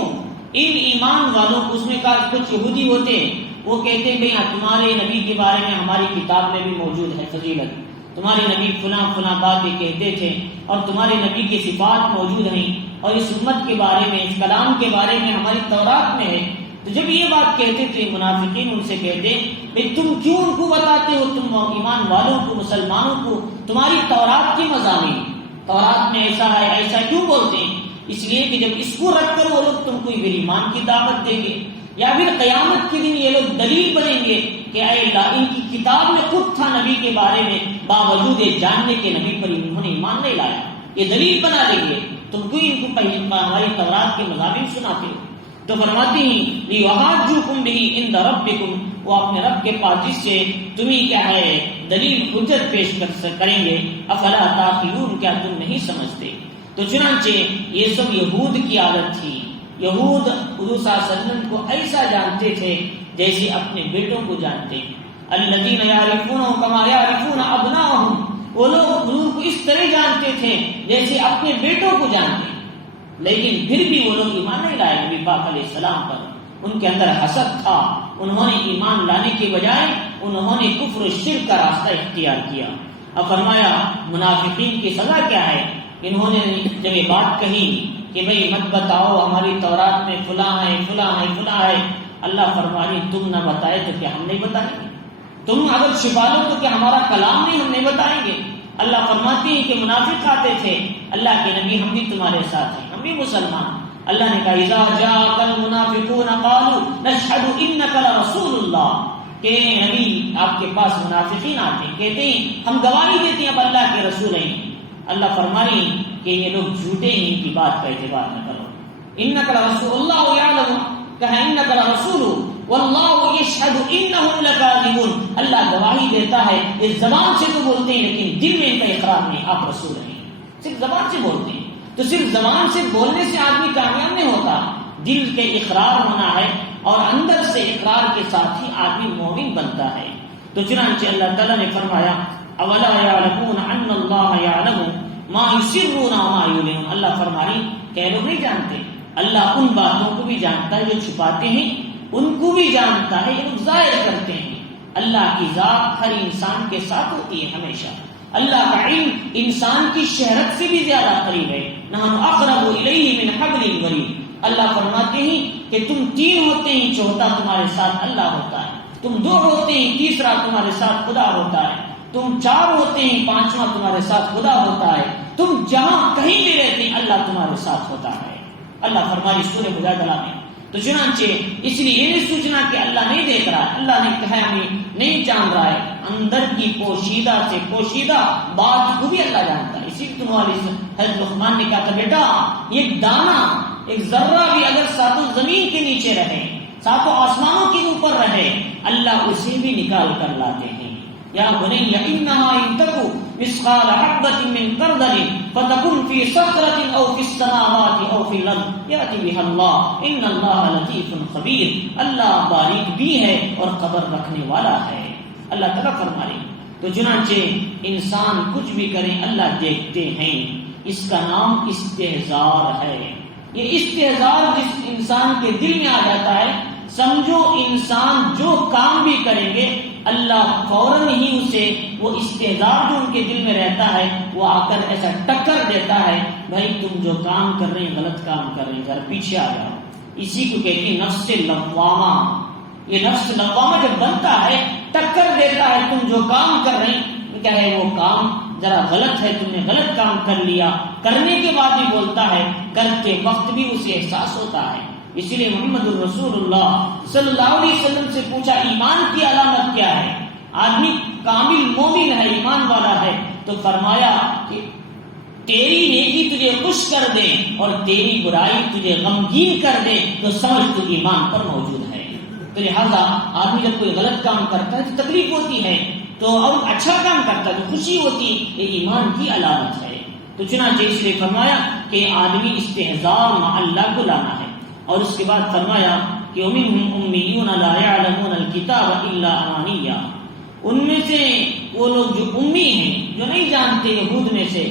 ان ایمان والوں کو، اس میں کچھ یہودی ہوتے وہ کہتے بھئی تمہارے نبی کے بارے میں ہماری کتاب میں بھی موجود ہے فضیلت، تمہارے نبی فلاں باتیں کہتے تھے اور تمہارے نبی کی صفات موجود ہیں، اور اس امت کے بارے میں، اس کلام کے بارے میں ہماری تورات میں ہے. تو جب یہ بات کہتے تھے منافقین ان سے کہتے بھئی تم کیوں ان کو بتاتے ہو، تم ایمان والوں کو، مسلمانوں کو تمہاری تورات کی مضامین، تورات میں ایسا ہے ایسا کیوں بولتے ہیں؟ اس لیے کہ جب اس کو رکھ کر وہ لوگ تم کو ایمان کی دعوت دیں گے، یا پھر قیامت کے دن یہ لوگ دلیل بنیں گے کہ اے اللہ ان کی کتاب میں خود تھا نبی کے بارے میں، باوجود جاننے کے نبی پر انہوں نے ایمان نہیں لایا، یہ دلیل بنا لیں گے، تم کو ان کو ہماری تورات کے مضامین سناتے ہو. تو فرماتی ہیں لیحاجوکم بہ عند ربکم، وہ اپنے رب کے پاس جس سے تمہیں کیا ہے دلیل حجت پیش کریں گے. افلا تعقلون، کیا تم نہیں سمجھتے؟ تو چنانچہ یہ سب یہود کی عادت تھی. یہود حضور صلی اللہ علیہ وسلم کو ایسا جانتے تھے جیسے اپنے بیٹوں کو جانتے ہیں. الذین یعرفونہ کما یعرفون ابناءہم، وہ لوگ حضور کو اس طرح جانتے تھے جیسے اپنے بیٹوں کو جانتے ہیں، لیکن پھر بھی وہ لوگ ایمان نہیں لائے نبی پاک علیہ السلام پر. ان کے اندر حسد تھا، انہوں نے ایمان لانے کے بجائے انہوں نے کفر و شرک کا راستہ اختیار کیا. اب فرمایا منافقین کی سزا کیا ہے؟ انہوں نے جب یہ بات کہی کہ بھئی مت بتاؤ ہماری تورات میں فلاں ہے فلاں ہے فلاں ہے، اللہ فرمانی تم نہ بتائے تو کیا ہم نہیں بتائیں گے؟ تم اگر چھپا لو تو کیا ہمارا کلام نہیں ہم نہیں بتائیں گے؟ اللہ فرماتی ہے کہ منافق آتے تھے اللہ کے نبی ہم بھی تمہارے ساتھ ہیں، ہم بھی مسلمان. اللہ نے کہا اذا جاءك المنافقون قالوا نشهد انك لرسول اللہ، کہ نبی آپ کے پاس منافقین آتے ہیں کہتے ہیں ہم گواہی دیتے ہیں اب اللہ کے رسول ہیں. اللہ فرمائی کہ یہ لوگ جھوٹے ہیں، ان کی بات کا اعتبار نہ کرو. انك لرسول اللہ یعلم، کہا انك لرسول واللہ یشہد انہم لکاذبون، اللہ گواہی دیتا ہے. اس زبان سے تو بولتے ہیں لیکن دل میں ان کا اقرار نہیں آپ رسول ہیں، صرف زبان سے بولتے ہیں. تو صرف زبان سے بولنے سے آدمی کامیاب نہیں ہوتا، دل کے اقرار ہونا ہے اور اندر سے اقرار کے ساتھ ہی آدمی مومن بنتا ہے. تو چنانچہ اللہ تعالیٰ نے فرمایا اولا یعلمون ان اللہ یعلم ما یسرون وما یعلنون، اللہ فرمائی کہ لوگ نہیں جانتے، اللہ ان باتوں کو بھی جانتا ہے جو چھپاتے ہیں، ان کو بھی جانتا ہے جو ظاہر کرتے ہیں. اللہ کی ذات ہر انسان کے ساتھ ہوتی ہے ہمیشہ، اللہ کا علم انسان کی شہرت سے بھی زیادہ قریب ہے. نحن اقرب الیہ من حبل الورید. اللہ فرماتے ہیں کہ تم 3 ہوتے ہیں چوتھا تمہارے ساتھ اللہ ہوتا ہے, تم 2 ہوتے ہیں تیسرا تمہارے ساتھ خدا ہوتا ہے, تم 4 ہوتے ہیں 5واں تمہارے ساتھ خدا ہوتا ہے, تم جہاں کہیں بھی رہتے ہیں اللہ تمہارے ساتھ ہوتا ہے. اللہ فرمائے سورہ مجادلہ میں. تو چنانچہ اس لیے یہ نہیں سوچنا کہ اللہ نہیں دیکھ رہا ہے, اللہ نے کہا ہمیں نہیں جان رہا ہے, اندر کی پوشیدہ سے پوشیدہ بات کو بھی اللہ جانتا ہے. اسی تم والی حضرت لقمان نے کہا تھا بیٹا ایک دانہ ایک ذرہ بھی اگر ساتوں زمین کے نیچے رہے ساتوں آسمانوں کے اوپر رہے اللہ اسے بھی نکال کر لاتے ہیں. یا بنی انہا ان تکو مثقال حبۃ من خردل فتکن فی صخرۃ او فی السماوات او فی الارض یأتی بها اللہ ان اللہ لطیف خبیر. اللہ باریک بھی ہے اور خبر رکھنے والا ہے. اللہ تعالیٰ فرمائے تو چنانچہ انسان کچھ بھی کرے اللہ دیکھتے ہیں. اس کا نام استحضار ہے. یہ استحضار جس انسان کے دل میں آ جاتا ہے سمجھو انسان جو کام بھی کریں گے اللہ فوراً ہی اسے وہ استحضار جو ان کے دل میں رہتا ہے وہ آ کر ایسا ٹکر دیتا ہے بھائی تم جو کام کر رہے ہیں غلط کام کر رہے ہیں ذرا پیچھے آ جاؤ. اسی کو کہتے ہیں نفس لوامہ. یہ نفس لوامہ جب بنتا ہے ٹکر دیتا ہے تم جو کام کر رہے ہیں کیا ہے وہ کام ذرا غلط ہے, تم نے غلط کام کر لیا. کرنے کے بعد بھی بولتا ہے, کرتے وقت بھی اسے احساس ہوتا ہے. اسی لیے محمد الرسول اللہ صلی اللہ علیہ وسلم سے پوچھا ایمان کی علامت کیا ہے؟ آدمی کامل مومن ہے ایمان والا ہے تو فرمایا کہ تیری نیکی تجھے خوش کر دے اور تیری برائی تجھے غمگین کر دے تو سمجھ تو ایمان پر موجود ہے. تو لہذا آدمی جب کوئی غلط کام کرتا ہے تو تکلیف ہوتی ہے, تو اور اچھا کام کرتا ہے تو خوشی ہوتی, یہ ایمان کی علامت ہے. تو چنانچہ اس لیے فرمایا کہ آدمی استحضار مع اللہ کو لانا ہے. اور اس کے بعد فرمایا کہ وَمِنْهُمْ أُمِّيُّونَ لَا يَعْلَمُونَ الْكِتَابَ إِلَّا أَمَانِيًّا. ان میں سے وہ لوگ جو امی ہیں جو نہیں جانتے یہود میں سے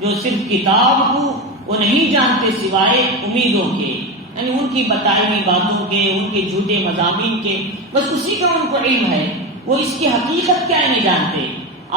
جو صرف کتاب کو وہ نہیں جانتے سوائے امیدوں کے, یعنی ان کی بتائی ہوئی باتوں کے ان کے جھوٹے مضامین کے بس اسی کا ان کو علم ہے, وہ اس کی حقیقت کیا نہیں جانتے.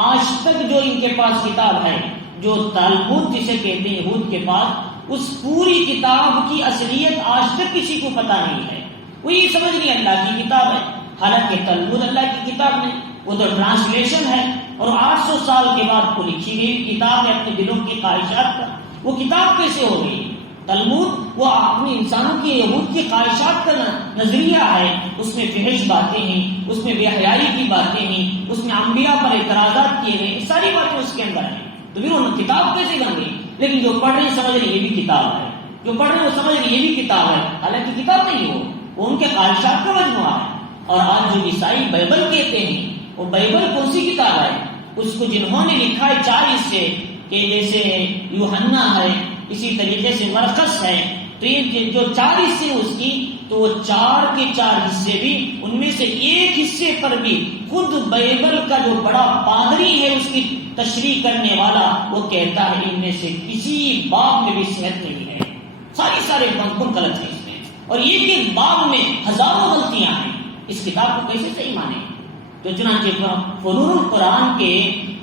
آج تک جو ان کے پاس کتاب ہے جو تلمود جسے کہتے ہیں یہود کے پاس اس پوری کتاب کی اصلیت آج تک کسی کو پتا نہیں ہے. وہ یہ سمجھ نہیں اللہ کی کتاب ہے, حالانکہ تلمود اللہ کی کتاب نہیں, وہ تو ٹرانسلیشن ہے اور 800 سال کے بعد کو لکھی گئی کتاب ہے اپنے دلوں کی خواہشات کا. وہ کتاب کیسے ہو گئی؟ تلمود وہ اپنی انسانوں کی یہود کی خواہشات کا نظریہ ہے, اس میں فحش باتیں ہیں, اس میں بے حیائی کی باتیں ہیں, اس میں انبیاء پر اعتراضات کیے گئے, ساری باتیں اس کے اندر ہیں. تو پھر وہ کتاب کیسے بن گئی؟ لیکن جو پڑھ رہے ہیں سمجھ رہے یہ بھی کتاب ہے, جو پڑھ رہے ہیں وہ سمجھ رہے یہ بھی کتاب ہے, حالانکہ کتاب نہیں وہ ان کے خواہشات کا مجموعہ ہے. اور آج جو عیسائی بائبل کہتے ہیں وہ بائبل کون سی کتاب ہے؟ اس کو جنہوں نے لکھا ہے 4 حصے کہ جیسے یوحنا ہے, اسی طریقے سے مرقس ہے, تو یہ جو 4 حصے اس کی تو وہ 4 کے 4 حصے بھی ان میں سے ایک حصے پر بھی خود بائبل کا جو بڑا پادری ہے اس کی تشریح کرنے والا وہ کہتا ہے ان میں سے کسی باب میں بھی صحت نہیں ہے, سارے مضمون غلط ہے اس میں, اور ایک باب میں ہزاروں غلطیاں ہیں. اس کتاب کو کیسے صحیح مانے؟ تو چنانچہ فنون القرآن کے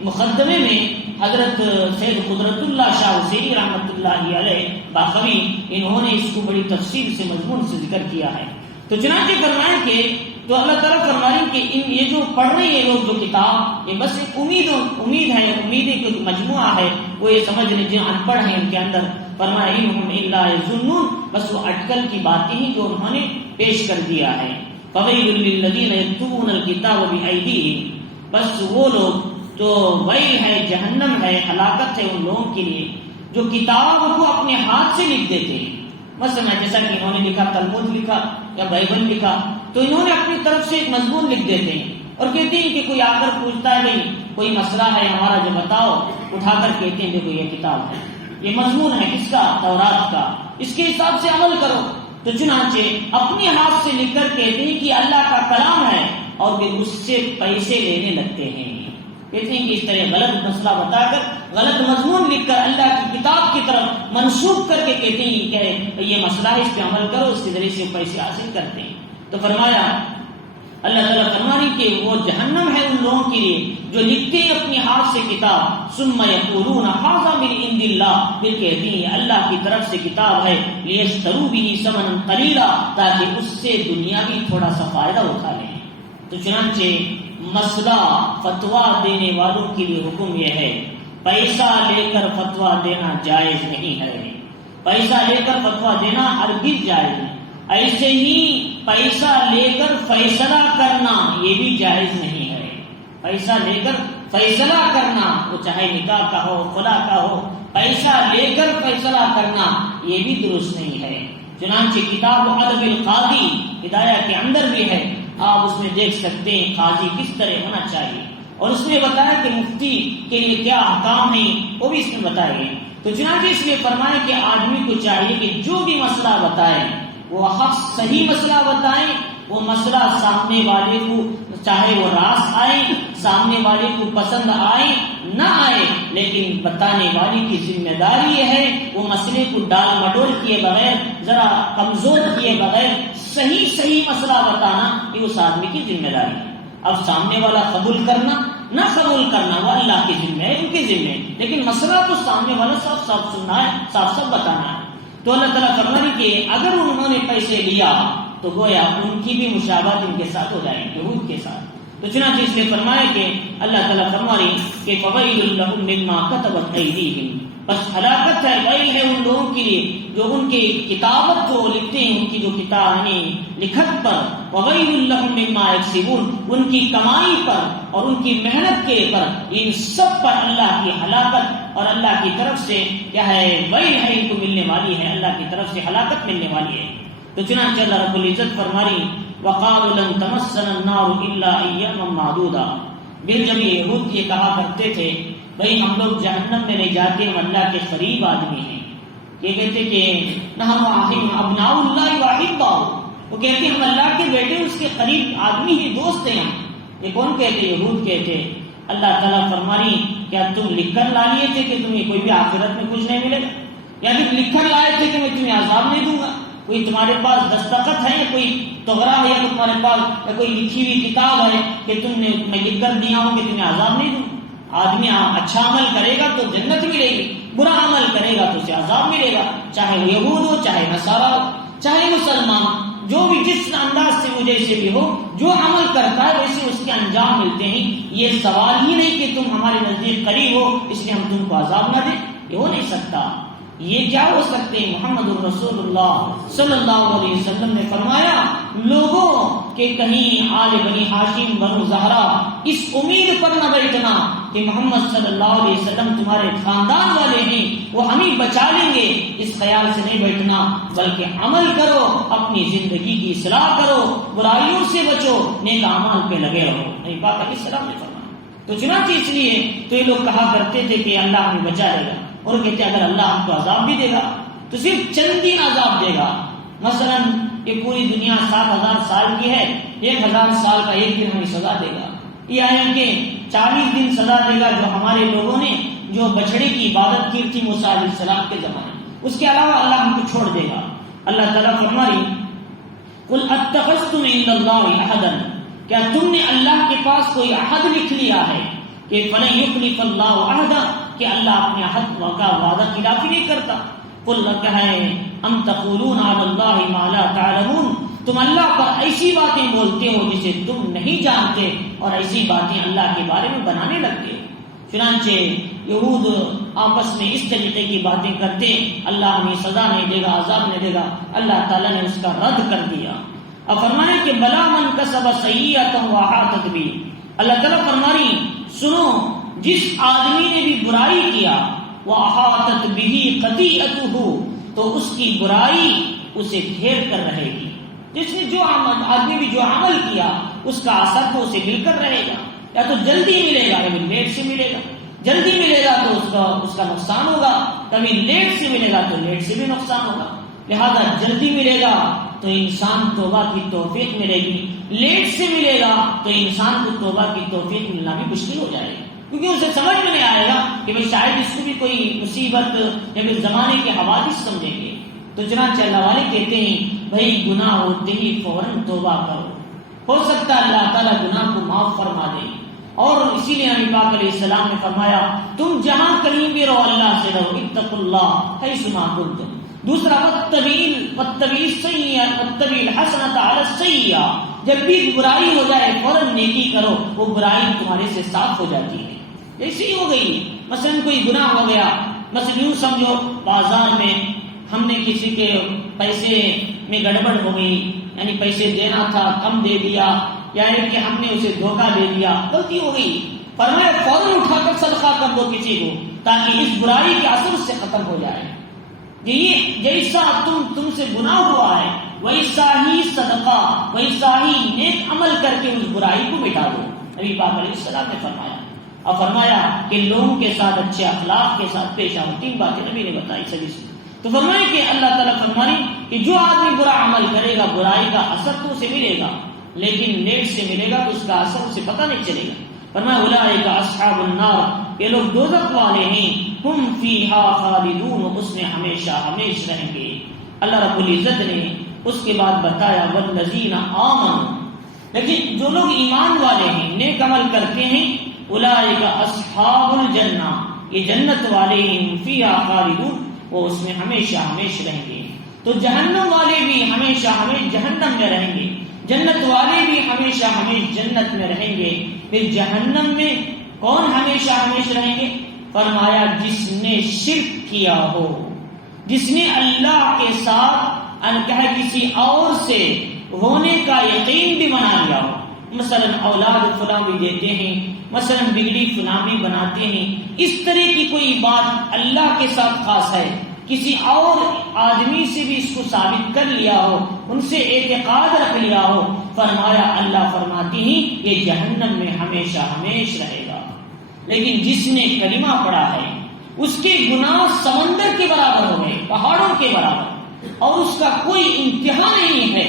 مقدمے میں حضرت سید قدرت اللہ شاہ حسینی رحمۃ اللہ علیہ باقوی انہوں نے اس کو بڑی تفصیل سے مضمون سے ذکر کیا ہے. تو چنانچہ فرمائیں کہ تو اللہ تعالیٰ فرمائیں کہ یہ جو پڑھ رہے ہیں لوگ جو کتاب یہ بس ایک امید ہے, امیدیں کا مجموعہ ہے, وہ یہ سمجھ رہے جو ان پڑھ ہیں ان کے اندر فرمایا انہم الا یظنون, بس وہ اٹکل کی باتیں ہیں جو انہوں نے پیش کر دیا ہے. فویل للذین یکتبون الکتاب بایدیہم, بس وہ لوگ جو ویل ہے جہنم ہے ہلاکت ہے ان لوگوں کے لیے جو کتاب کو اپنے ہاتھ سے لکھ دیتے ہیں. مثلا جیسا کہ انہوں نے لکھا تلمود لکھا یا بائبل لکھا تو انہوں نے اپنی طرف سے ایک مضمون لکھ دیتے ہیں اور کہتے ہیں کہ کوئی آ کر پوچھتا ہے نہیں کوئی مسئلہ ہے ہمارا جو بتاؤ, اٹھا کر کہتے ہیں دیکھو یہ کتاب ہے, یہ مضمون ہے کس کا؟ تورات کا, اس کے حساب سے عمل کرو. تو چنانچہ اپنے ہاتھ سے لکھ کر کہتے ہیں کہ اللہ کا کلام ہے اور پھر اس سے پیسے لینے لگتے ہیں. کہتے ہیں کہ اس طرح غلط مسئلہ بتا کر غلط مضمون لکھ کر اللہ کی کتاب کی طرف منسوخ کر کے کہتے ہیں کہ یہ مسئلہ ہے اس پہ عمل کرو, اس کے ذریعے سے پیسے حاصل کرتے ہیں. تو فرمایا اللہ تعالیٰ فرمانے کہ وہ جہنم ہے ان لوگوں کے لیے جو لکھتے ہیں اپنی ہاتھ سے کتاب ثم یقولون ھذا من عند اللہ، پھر کہتے ہیں اللہ کی طرف سے کتاب ہے لیشتروا به ثمنا قلیلا، تاکہ اس سے دنیاوی تھوڑا سا فائدہ اٹھا لیں۔ تو چنانچہ مسئلہ فتویٰ دینے والوں کے لیے حکم یہ ہے پیسہ لے کر فتویٰ دینا جائز نہیں ہے، پیسہ لے کر فتویٰ دینا ہرگز جائز نہیں۔ ایسے ہی پیسہ لے کر فیصلہ کرنا یہ بھی جائز نہیں ہے، پیسہ لے کر فیصلہ کرنا وہ چاہے نکاح کا ہو خلا کا ہو، پیسہ لے کر فیصلہ کرنا یہ بھی درست نہیں ہے۔ چنانچہ کتاب ادب القاضی ہدایہ کے اندر بھی ہے، آپ اس میں دیکھ سکتے ہیں قاضی کس طرح ہونا چاہیے، اور اس میں بتایا کہ مفتی کے لیے کیا احکام ہیں وہ بھی اس میں بتائے گئے۔ تو چنانچہ اس لیے فرمائے کہ آدمی کو چاہیے کہ جو بھی مسئلہ بتائے وہ حق صحیح مسئلہ بتائیں، وہ مسئلہ سامنے والے کو چاہے وہ راست آئے، سامنے والے کو پسند آئے نہ آئے، لیکن بتانے والی کی ذمہ داری یہ ہے وہ مسئلے کو ڈال مڈول کیے بغیر، ذرا کمزور کیے بغیر صحیح مسئلہ بتانا یہ اس آدمی کی ذمہ داری ہے۔ اب سامنے والا قبول کرنا نہ قبول کرنا وہ اللہ کی ذمہ ہے، ان کی ذمہ ہے، لیکن مسئلہ تو سامنے والا صاف سننا ہے، صاف بتانا ہے۔ تو اللہ تعالیٰ فرمانے کہ اگر انہوں نے پیسے لیا تو گویا ان کی بھی مشابہت ان کے ساتھ ہو جائے گی، یہود کے ساتھ۔ تو چنانچہ اس لیے فرمایا کہ اللہ تعالیٰ فرمائے کہ فَوَيْلٌ لَهُم مِّمَّا كَتَبَتْ أَيْدِيهِمْ، بس ہلاکت ہے، ویل ہے ان لوگوں کے لیے جو ان کی کتابت کو لکھتے ہیں، ان کی جو کتاب لکھت پر، وَوَيْلٌ لَهُم مِّمَّا يَكْسِبُونَ، ان کی کمائی پر اور ان کی محنت کے پر، ان سب پر اللہ کی ہلاکت اور اللہ کی طرف سے کیا ہے ویل ہے، ان کو ملنے والی ہے، اللہ کی طرف سے ہلاکت ملنے والی ہے۔ تو چنانچہ اللہ رب العزت فرماری وَقَالُوا لَن تَمَسَّنَا النَّارُ إِلَّا أَيَّامًا مَّعْدُودًا، پھر جب یہ یہود یہ کہا کرتے تھے بھئی ہم لوگ جہنم میں نہیں جاتے، ہم اللہ کے قریب آدمی ہیں، یہ کہتے کہ نحن ابناء اللہ وَأَحِبَّاؤُهُ، وہ کہتے ہم اللہ کے بیٹے اس کے قریب آدمی ہی دوست ہیں۔ یہ کون کہتے؟ یہود کہتے۔ اللہ تعالیٰ فرماری کیا تم لکھ کر لا لیے تھے کہ تمہیں کوئی بھی آخرت میں کچھ نہیں ملے گا، یا پھر لکھ کر لائے تھے کہ میں تمہیں عذاب نہیں دوں گا؟ کوئی تمہارے پاس دستخط ہے یا کوئی توغرا ہے یا تمہارے پاس یا کوئی لکھی ہوئی کتاب ہے کہ تم نے میں لکھ کر دیا ہوں کہ تمہیں عذاب نہیں دوں؟ آدمی اچھا عمل کرے گا تو جنت ملے گی، برا عمل کرے گا تو اسے عذاب ملے گا، چاہے وہ یہود ہو، چاہے نصارہ ہو، چاہے مسلمان، جو بھی جس انداز سے مجھے سے بھی ہو، جو عمل کرتا ہے ویسے اس کے انجام ملتے ہیں۔ یہ سوال ہی نہیں کہ تم ہمارے نزدیک قریب ہو اس لیے ہم تم کو عذاب نہ دیں، یہ ہو نہیں سکتا۔ یہ کیا ہو سکتے ہیں؟ محمد الرسول اللہ صلی اللہ علیہ وسلم نے فرمایا لوگوں کہ کہیں آل بنی ہاشم بنو زہرا اس امید پر نہ بیٹھنا کہ محمد صلی اللہ علیہ وسلم تمہارے خاندان والے ہیں، وہ ہمیں بچا لیں گے، اس خیال سے نہیں بیٹھنا، بلکہ عمل کرو، اپنی زندگی کی اصلاح کرو، برائیوں سے بچو، نیک اعمال پہ لگے رہو۔ نہیں پاک علیہ السلام نے فرمایا۔ تو چنانچہ اس لیے تو یہ لوگ کہا کرتے تھے کہ اللہ ہمیں بچا لے گا، اور کہتے ہیں اگر اللہ ہم کو عذاب بھی دے گا تو صرف چند دن عذاب دے گا۔ مثلا یہ پوری دنیا 7,000 سال کی ہے، 1,000 سال کا ایک دن ہمیں سزا دے گا، یہ ہے کہ 40 دن سزا دے گا جو ہمارے لوگوں نے جو بچڑے کی عبادت کی تھی موسیٰ علیہ السلام کے زمانے، اس کے علاوہ اللہ ہم کو چھوڑ دے گا۔ اللہ تعالیٰ فرمائی قُلْ أَتَّخَذْتُمْ عِندَ اللَّهِ عَهْدًا، کیا تم نے اللہ کے پاس کوئی عہد لکھ لیا ہے کہ فَلَن يُخْلِفَ اللَّهُ عَهْدًا، کہ اللہ اپنے عہد کا وعدہ خلافی نہیں کرتا۔ قل کہا ہے ام تقولون علی اللہ ما لا تعلمون، تم اللہ پر ایسی باتیں بولتے ہو جسے تم نہیں جانتے، اور ایسی باتیں اللہ کے بارے میں بنانے لگتے ہو۔ چنانچہ یہود آپس میں اس طریقے کی باتیں کرتے، اللہ ہمیں سزا نہیں دے گا، عذاب نہیں دے گا، اللہ تعالیٰ نے اس کا رد کر دیا۔ اب فرمائے کہ بلا من کسب سیئۃ واحاطت بہ، اللہ تعالیٰ فرماری سنو جس آدمی نے بھی برائی کیا وَأَحَاطَتْ بِهِ خَطِيئَتُهُ، تو اس کی برائی اسے گھیر کر رہے گی۔ جس نے جو آدمی بھی جو عمل کیا اس کا اثر تو اسے مل کر رہے گا، یا تو جلدی ملے گا کبھی لیٹ سے ملے گا، جلدی ملے گا تو اس کا نقصان ہوگا، کبھی لیٹ سے ملے گا تو لیٹ سے بھی نقصان ہوگا۔ لہذا جلدی ملے گا تو انسان توبہ کی توفیق ملے گی، لیٹ سے ملے گا تو انسان کو توبہ کی توفیق ملنا بھی مشکل ہو جائے گی، کیونکہ اسے سمجھ میں نہیں آئے گا کہ بھائی شاید اس کو بھی کوئی مصیبت یا پھر زمانے کے حوادث سمجھیں گے۔ تو چنانچہ اللہ والے کہتے ہیں بھائی گناہ ہوتے ہی فوراً توبہ کرو، ہو سکتا ہے اللہ تعالیٰ گناہ کو معاف فرما دے. اور اسی لیے نبی پاک علیہ السلام نے فرمایا تم جہاں کہیں بھی رہو اللہ سے رہو، اتقوا اللہ حیث ما کنتم. دوسرا واتبعوا الحسنۃ علی السیئۃ، جب بھی برائی ہو جائے فوراً نیکی کرو، وہ برائی تمہارے سے صاف ہو جاتی ہے. جیسی ہو گئی مثلا کوئی گناہ ہو گیا، مثلا یوں سمجھو بازار میں ہم نے کسی کے پیسے میں گڑبڑ ہو گئی، یعنی پیسے دینا تھا کم دے دیا، یعنی کہ ہم نے اسے دھوکہ دے دیا، غلطی ہو گئی، فرمایا فوراً اٹھا کر صدقہ کر دو کسی کو تاکہ اس برائی کے اثر اس سے ختم ہو جائے. یہ جیسا تم سے گناہ ہوا ہے ویسا ہی صدقہ، ویسا ہی نیک عمل کر کے اس برائی کو مٹا دو. نبی پاک علیہ السلام نے فرمایا. اور فرمایا کہ لوگوں کے ساتھ اچھے اخلاق کے ساتھ پیش آؤ. 3 باتیں نبی نے بتائی سبھی سے. تو فرمائے کہ اللہ تعالیٰ فرمائے کہ جو آدمی برا عمل کرے گا برائی کا اثر تو اسے ملے گا، لیکن لیٹ سے ملے گا تو اس کا اثر اسے پتہ نہیں چلے گا. فرمایا اولئک اصحاب النار، یہ لوگ دوزخ والے ہیں، ہم فیہا خالدون، اس میں ہمیشہ ہمیش رہیں گے. اللہ رب العزت نے اس کے بعد بتایا والذین آمنوا، لیکن جو لوگ ایمان والے ہیں نیک عمل کرتے ہیں، اولئک اصحاب الجنہ، یہ جنت والے ہیں، ہم فیہا خالدون، وہ اس میں ہمیشہ ہمیش رہیں گے. تو جہنم والے بھی ہمیشہ ہمیش جہنم میں رہیں گے، جنت والے بھی ہمیشہ ہمیش جنت میں رہیں گے. پھر جہنم میں کون ہمیشہ ہمیش رہیں گے؟ فرمایا جس نے شرک کیا ہو، جس نے اللہ کے ساتھ کسی اور سے ہونے کا یقین بھی بنا لیا ہو. مثلا اولاد فلاں بھی دیتے ہیں، مثلا بگڑی فلاں بھی بناتے ہیں، اس طرح کی کوئی بات اللہ کے ساتھ خاص ہے، کسی اور آدمی سے بھی اس کو ثابت کر لیا ہو، ان سے اعتقاد رکھ لیا ہو، فرمایا اللہ فرماتی ہیں یہ جہنم میں ہمیشہ ہمیش رہے گا. لیکن جس نے کلمہ پڑھا ہے اس کے گناہ سمندر کے برابر ہو گئے، پہاڑوں کے برابر، اور اس کا کوئی انتہا نہیں ہے.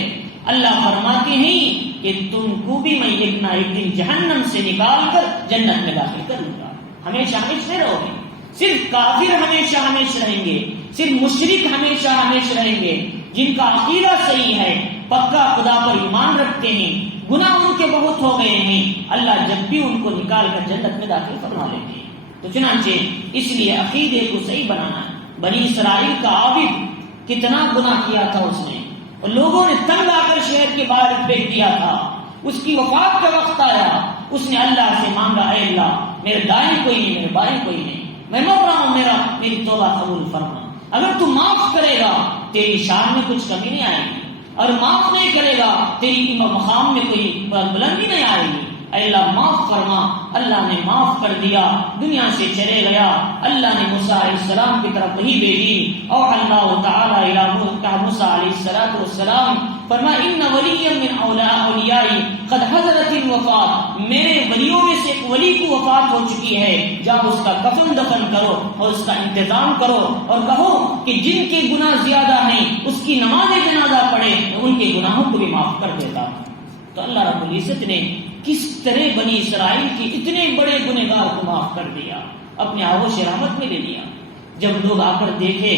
اللہ فرماتے ہیں کہ تم کو بھی میں ایک نہ ایک دن جہنم سے نکال کر جنت میں داخل کروں گا. ہمیشہ ہمیش نہیں رہو گے. صرف کافر ہمیشہ ہمیش رہیں گے، صرف مشرک ہمیشہ ہمیش رہیں گے. جن کا عقیدہ صحیح ہے، پکا خدا پر ایمان رکھتے ہیں، گناہ ان کے بہت ہو گئے ہیں، اللہ جب بھی ان کو نکال کر جنت میں داخل فرما لیں گے. تو چنانچہ اس لیے عقیدے کو صحیح بنانا ہے. بنی اسرائیل کا عابد کتنا گناہ کیا تھا اس نے، اور لوگوں نے تنگ آ کر شہر کے باہر پھینک دیا تھا. اس کی وفات کا وقت آیا، اس نے اللہ سے مانگا اے اللہ میرے دائیں کوئی نہیں، میرے بائیں کوئی نہیں، میں مر رہا ہوں، میری توبہ قبول فرما. اگر تو معاف کرے گا تیری شان میں کچھ کمی نہیں آئے گی، اور معاف نہیں کرے گا تیری مقام میں کوئی بلندی نہیں آئے گی. اے اللہ معاف فرما. اللہ نے معاف کر دیا، دنیا سے چلے گیا. اللہ نے موسیٰ علیہ السلام کی طرف وحی بھیجی، اور اللہ تعالی الی موسیٰ علیہ السلام فرمایا ان ولیا من اولیائی قد حضرت الوفات، میرے ولیوں میں سے ایک ولی کو وفات ہو چکی ہے، جاؤ اس کا کفن دفن کرو اور اس کا انتظام کرو، اور کہو کہ جن کے گناہ زیادہ ہیں اس کی نماز جنازہ پڑھے، ان کے گناہوں کو بھی معاف کر دیتا ہوں. تو اللہ رب العزت نے کس طرح بنی اسرائیل کی اتنے بڑے گنہگار کو معاف کر دیا، اپنے آغوش رحمت میں لے لیا. جب لوگ آ کر دیکھے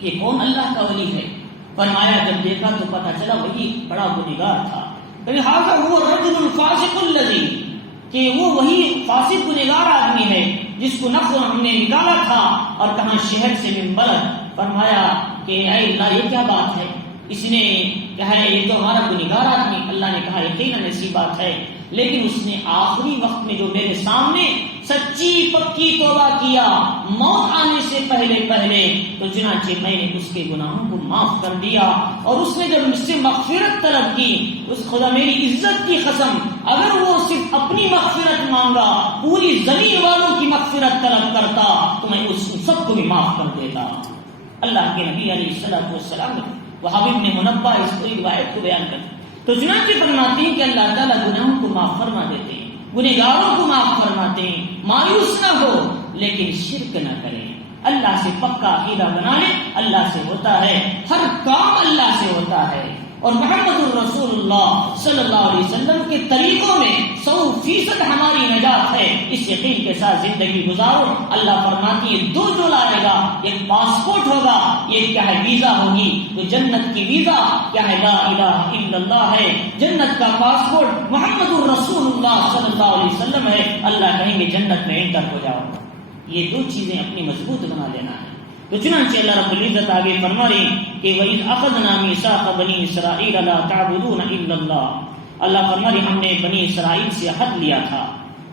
کہ کون اللہ کا ولی ہے، فرمایا جب دیکھا تو پتہ چلا وہی بڑا گنہگار تھا. لہذا وہ الرجل الفاسق الذی، کہ وہ وہی فاسق گنہگار آدمی ہے جس کو نفس ہم نے نکالا تھا اور کہاں شہر سے من بلد. فرمایا کہ اے اللہ یہ کیا بات ہے، اس نے کہا یہ تو ہمارا گنہگار آدمی. اللہ نے کہا یقیناً ایسی بات ہے، لیکن اس نے آخری وقت میں جو میرے سامنے سچی پکی توبہ کیا موت آنے سے پہلے تو چنانچہ میں نے اس کے گناہوں کو معاف کر دیا. اور اس نے جب مجھ سے مغفرت طلب کی، اس خدا میری عزت کی قسم اگر وہ صرف اپنی مغفرت مانگا، پوری زمین والوں کی مغفرت طلب کرتا تو میں اس سب کو بھی معاف کر دیتا. اللہ کے نبی علیہ السلام نے وہاب ابن منبہ اس پوری روایت کو بیان کرتے. تو چنانچہ فرماتے ہیں کہ اللہ تعالیٰ گناہوں کو معاف فرما دیتے ہیں، گنہگاروں کو معاف فرماتے ہیں. مایوس نہ ہو لیکن شرک نہ کریں، اللہ سے پکا عقیدہ بنا لیں. اللہ سے ہوتا ہے، ہر کام اللہ سے ہوتا ہے. اور محمد الرسول اللہ صلی اللہ علیہ وسلم کے طریقوں میں 100% ہماری نجات ہے، اس یقین کے ساتھ زندگی گزارو۔ اللہ فرماتی ہے دو جو لائے گا، ایک پاسپورٹ ہوگا، ایک کیا ہے ویزا ہوگی۔ تو جنت کی ویزا کیا ہے؟ لا الہ الا اللہ ہے، جنت کا پاسپورٹ محمد الرسول اللہ صلی اللہ علیہ وسلم ہے۔ اللہ کہیں گے جنت میں انٹر ہو جاؤ۔ یہ دو چیزیں اپنی مضبوط بنا لینا ہے۔ تو چنانچہ اللہ رب العزت آگے فرما رہے کہ وَإِذْ أَخَذْنَا مِيثَاقَ بَنِي إِسْرَائِيلَ لَا تَعْبُدُونَ إِلَّا اللَّهَ۔ اللہ فرما رہے ہم نے بنی اسرائیل سے عہد لیا تھا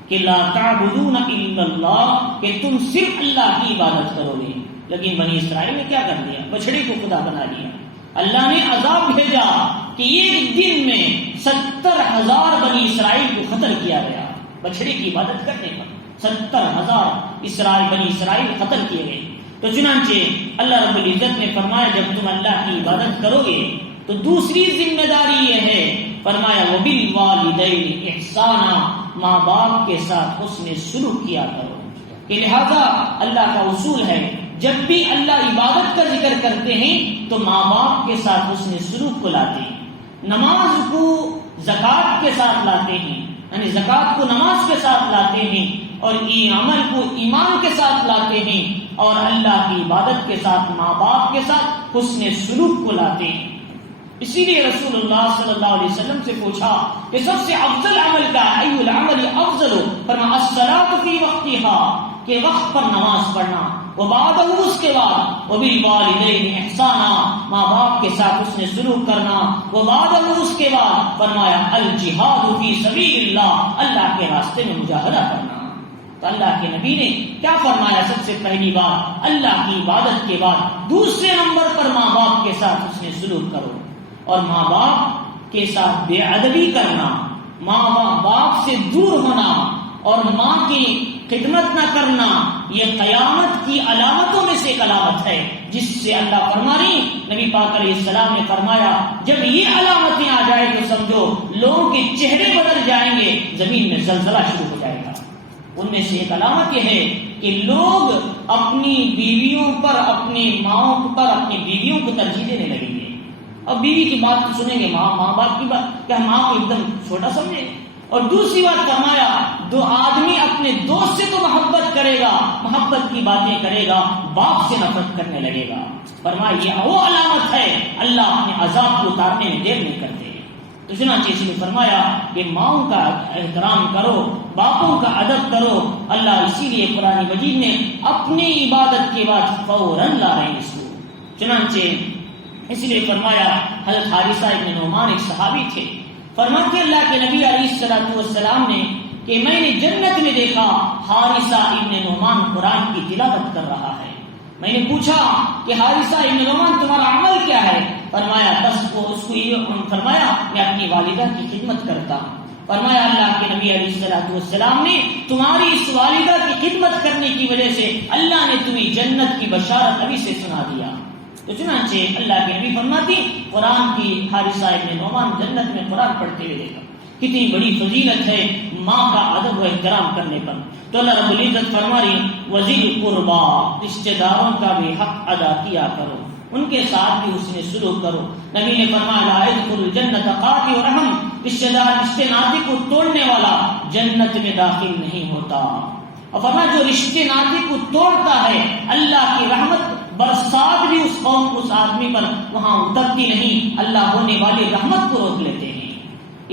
کہ لا تعبدون الا اللہ، کہ تم صرف اللہ کی عبادت کرو گے۔ لیکن بنی اسرائیل نے کیا کر دیا؟ بچڑے کو خدا بنا لیا۔ اللہ نے عذاب بھیجا کہ ایک دن میں 70,000 بنی اسرائیل کو قتل کیا گیا بچڑے کی عبادت کرنے پر۔ 70,000 بنی اسرائیل قتل کیے گئے۔ تو چنانچہ اللہ رب العزت نے فرمایا جب تم اللہ کی عبادت کرو گے تو دوسری ذمہ داری یہ ہے، فرمایا وَبِالْوَالِدَيْنِ إِحْسَانًا، ماں باپ کے ساتھ حسن سلوک کیا کرو۔ کہ لہذا اللہ کا اصول ہے جب بھی اللہ عبادت کا ذکر کرتے ہیں تو ماں باپ کے ساتھ حسن سلوک کو لاتے ہیں، نماز کو زکوٰۃ کے ساتھ لاتے ہیں، یعنی زکوٰۃ کو نماز کے ساتھ لاتے ہیں، اور عمل کو ایمان کے ساتھ لاتے ہیں، اور اللہ کی عبادت کے ساتھ ماں باپ کے ساتھ حسن سلوک کو لاتے ہیں۔ اسی لیے رسول اللہ صلی اللہ علیہ وسلم سے پوچھا کہ سب سے افضل عمل کیا ہے؟ ای العمل افضل، فرمایا الصلاۃ فی وقتها، کہ وقت پر نماز پڑھنا، وبعدہ اس کے بعد وبالوالدین احسانا، ماں باپ کے ساتھ حسن سلوک کرنا، وبعدہ اس کے بعد فرمایا الجہاد فی سبیل اللہ، اللہ کے راستے میں مجاہدہ کرنا۔ تو اللہ کے نبی نے کیا فرمایا؟ سب سے پہلی بات اللہ کی عبادت کے بعد دوسرے نمبر پر ماں باپ کے ساتھ حسن سلوک کرو، اور ماں باپ کے ساتھ بے ادبی کرنا، ماں باپ سے دور ہونا اور ماں کی خدمت نہ کرنا، یہ قیامت کی علامتوں میں سے ایک علامت ہے، جس سے اللہ فرما رہی نبی پاک علیہ السلام نے فرمایا جب یہ علامتیں آ جائے تو سمجھو لوگوں کے چہرے بدل جائیں گے، زمین میں زلزلہ شروع ہو جائے گا۔ ان میں سے ایک علامت یہ ہے کہ لوگ اپنی بیویوں پر، اپنی ماؤں پر، اپنی بیویوں کو ترجیح دینے لگیں گے۔ اب بیوی کی بات تو سنیں گے، ماں باپ کی بات کیا ماں کو ایک دم چھوٹا سمجھے؟ اور دوسری بات فرمایا دو آدمی اپنے دوست سے تو محبت کرے گا، محبت کی باتیں کرے گا، باپ سے نفرت کرنے لگے گا۔ فرمایا یہ وہ علامت ہے اللہ اپنے عذاب کو اتارنے میں دیر نہیں کرتے۔ تو چنانچہ اس نے فرمایا کہ ماؤں کا احترام کرو، باپوں کا ادب کرو۔ اللہ اسی لیے قرآن مجید نے اپنی عبادت کے بعد فوراً لا رہے ہیں اس کو۔ چنانچہ اس لیے فرمایا حضرت حارثہ ابن نعمان ایک صحابی تھے، فرماتے اللہ کے نبی علیہ الصلوۃ والسلام نے کہ میں نے جنت میں دیکھا حارثہ ابن نعمان قرآن کی تلاوت کر رہا ہے۔ میں نے پوچھا کہ حارثہ ابن نعمان تمہارا عمل کیا ہے؟ فرمایا بس اس کو یہ فرمایا میں اپنی والدہ کی خدمت کرتا ہوں۔ فرمایا اللہ کے نبی علیہ الصلوۃ والسلام نے تمہاری اس والدہ کی خدمت کرنے کی وجہ سے اللہ نے تمہیں جنت کی بشارت ابھی سے سنا دیا۔ تو چنانچہ اللہ کے نبی فرماتی قرآن کی حارثہ ابن نعمان جنت میں قرآن پڑھتے ہوئے دیکھا۔ کتنی بڑی فضیلت ہے ماں کا ادب و احترام کرنے پر۔ تو اللہ رب العزت فرما رہی وذی القربا، رشتہ داروں کا بھی حق ادا کیا کرو، ان کے ساتھ بھی حسن سلوک کرو۔ نبی نے فرمایا لا يدخل الجنۃ قاطع رحم، رشتہ دار رشتے ناطے کو توڑنے والا جنت میں داخل نہیں ہوتا۔ اور فرمایا جو رشتے ناطے کو توڑتا ہے اللہ کی رحمت برسات بھی اس قوم کو، اس آدمی پر وہاں اترتی نہیں، اللہ ہونے والی رحمت کو روک لیتے ہیں۔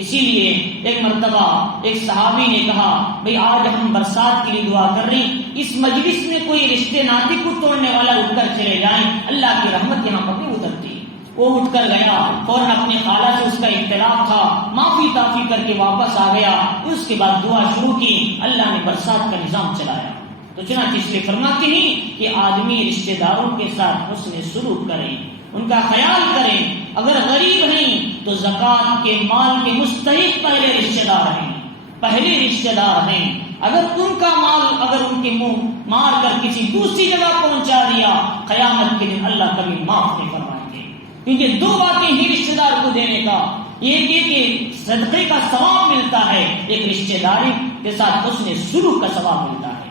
اسی لیے ایک مرتبہ ایک صحابی نے کہا بھئی آج ہم برسات کے لیے دعا کر رہی، اس مجلس میں کوئی رشتے ناطے کو توڑنے والا اٹھ کر چلے جائیں، اللہ کی رحمت یہاں پر نہیں اترتی۔ وہ اٹھ کر گیا، فوراً اپنی خالہ سے اس کا اختلاف تھا، معافی تعافی کر کے واپس آ گیا، اس کے بعد دعا شروع کی، اللہ نے برسات کا نظام چلایا۔ تو چنانچہ اس لیے فرماتے ہیں کہ آدمی رشتہ داروں کے ساتھ حسن سلوک کریں، ان کا خیال کریں۔ اگر غریب ہیں تو زکوٰۃ کے مال کے مستحق پہلے رشتہ دار ہیں، پہلے رشتہ دار ہیں۔ اگر ان کا مال اگر ان کے منہ مار کر کسی دوسری جگہ پہنچا دیا، قیامت کے دن اللہ کبھی معاف نہیں فرمائیں گے۔ کیونکہ دو باتیں ہی رشتہ دار کو دینے کا، ایک یہ کہ صدقے کا ثواب ملتا ہے، ایک رشتہ داری کے ساتھ حسن سلوک کا ثواب ملتا ہے۔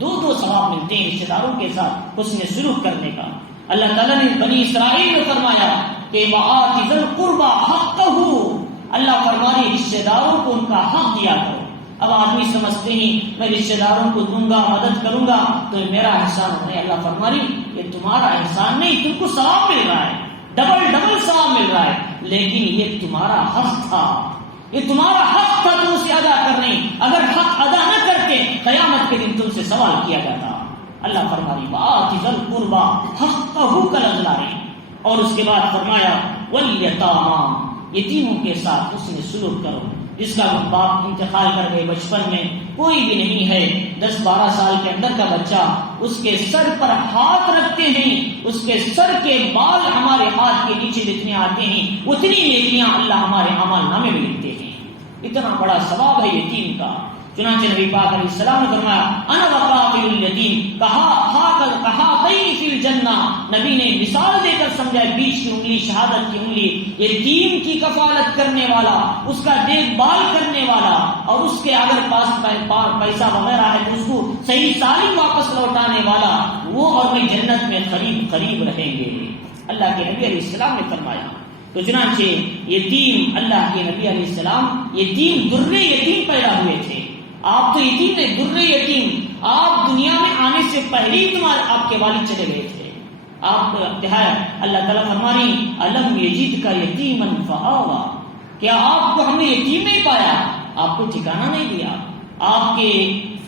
دو ثواب ملتے ہیں رشتہ داروں کے ساتھ حسن سلوک کرنے کا۔ اللہ تعالیٰ نے بنی اسرائیل میں فرمایا کہ وآت ذی القربى حقہ، اللہ فرمانے رشتہ داروں کو ان کا حق دیا کرو۔ اب آدمی سمجھتے ہیں میں رشتہ داروں کو دوں گا، مدد کروں گا تو یہ میرا احسان ہے۔ اللہ فرمانے یہ تمہارا احسان نہیں، تم کو ثواب مل رہا ہے، ڈبل ثواب مل رہا ہے، لیکن یہ تمہارا حق تھا، یہ تمہارا حق تھا تم اسے ادا کرنے۔ اگر حق ادا نہ کرتے قیامت کے دن تم سے سوال کیا جاتا۔ اللہ فرمانے وآت ذی القربى حقہ کا لفظ لائے، اور اس کے بعد فرمایا والیتامی، یتیموں کے ساتھ حسن سلوک کرو۔ جس کا باپ انتقال کر گئے بچپن میں، کوئی بھی نہیں ہے، 10-12 سال کے اندر کا بچہ، اس کے سر پر ہاتھ رکھتے ہیں، اس کے سر کے بال ہمارے ہاتھ کے نیچے جتنے آتے ہیں اتنی نیکیاں اللہ ہمارے اعمال نامے میں لکھتے ہیں۔ اتنا بڑا ثواب ہے یتیم کا۔ چنانچہ نبی پاک علیہ السلام نے فرمایا انا وقافل الیتیم کہاتین فی الجنہ، نبی نے مثال دے کر سمجھایا بیچ کی انگلی شہادت کی انگلی، یتیم کی کفالت کرنے والا، اس کا دیکھ بھال کرنے والا، اور اس کے اگر پاس پیسہ وغیرہ ہے تو اس کو صحیح سالم واپس لوٹانے والا، وہ اور میں جنت میں قریب رہیں گے، اللہ کے نبی علیہ السلام نے فرمایا۔ تو چنانچہ یتیم، اللہ کے نبی علیہ السلام یتیم درے یتیم پیدا ہوئے تھے۔ آپ تو یتیم نہیں، درے یتیم، آپ دنیا میں آنے سے پہلے ہی آپ کے والد چلے گئے تھے۔ آپ اللہ تعالیٰ فرمانی الم یجدک یتیما فآوی، کیا آپ کو ہم نے یتیم نہیں پایا، آپ کو ٹھکانہ نہیں دیا۔ آپ کے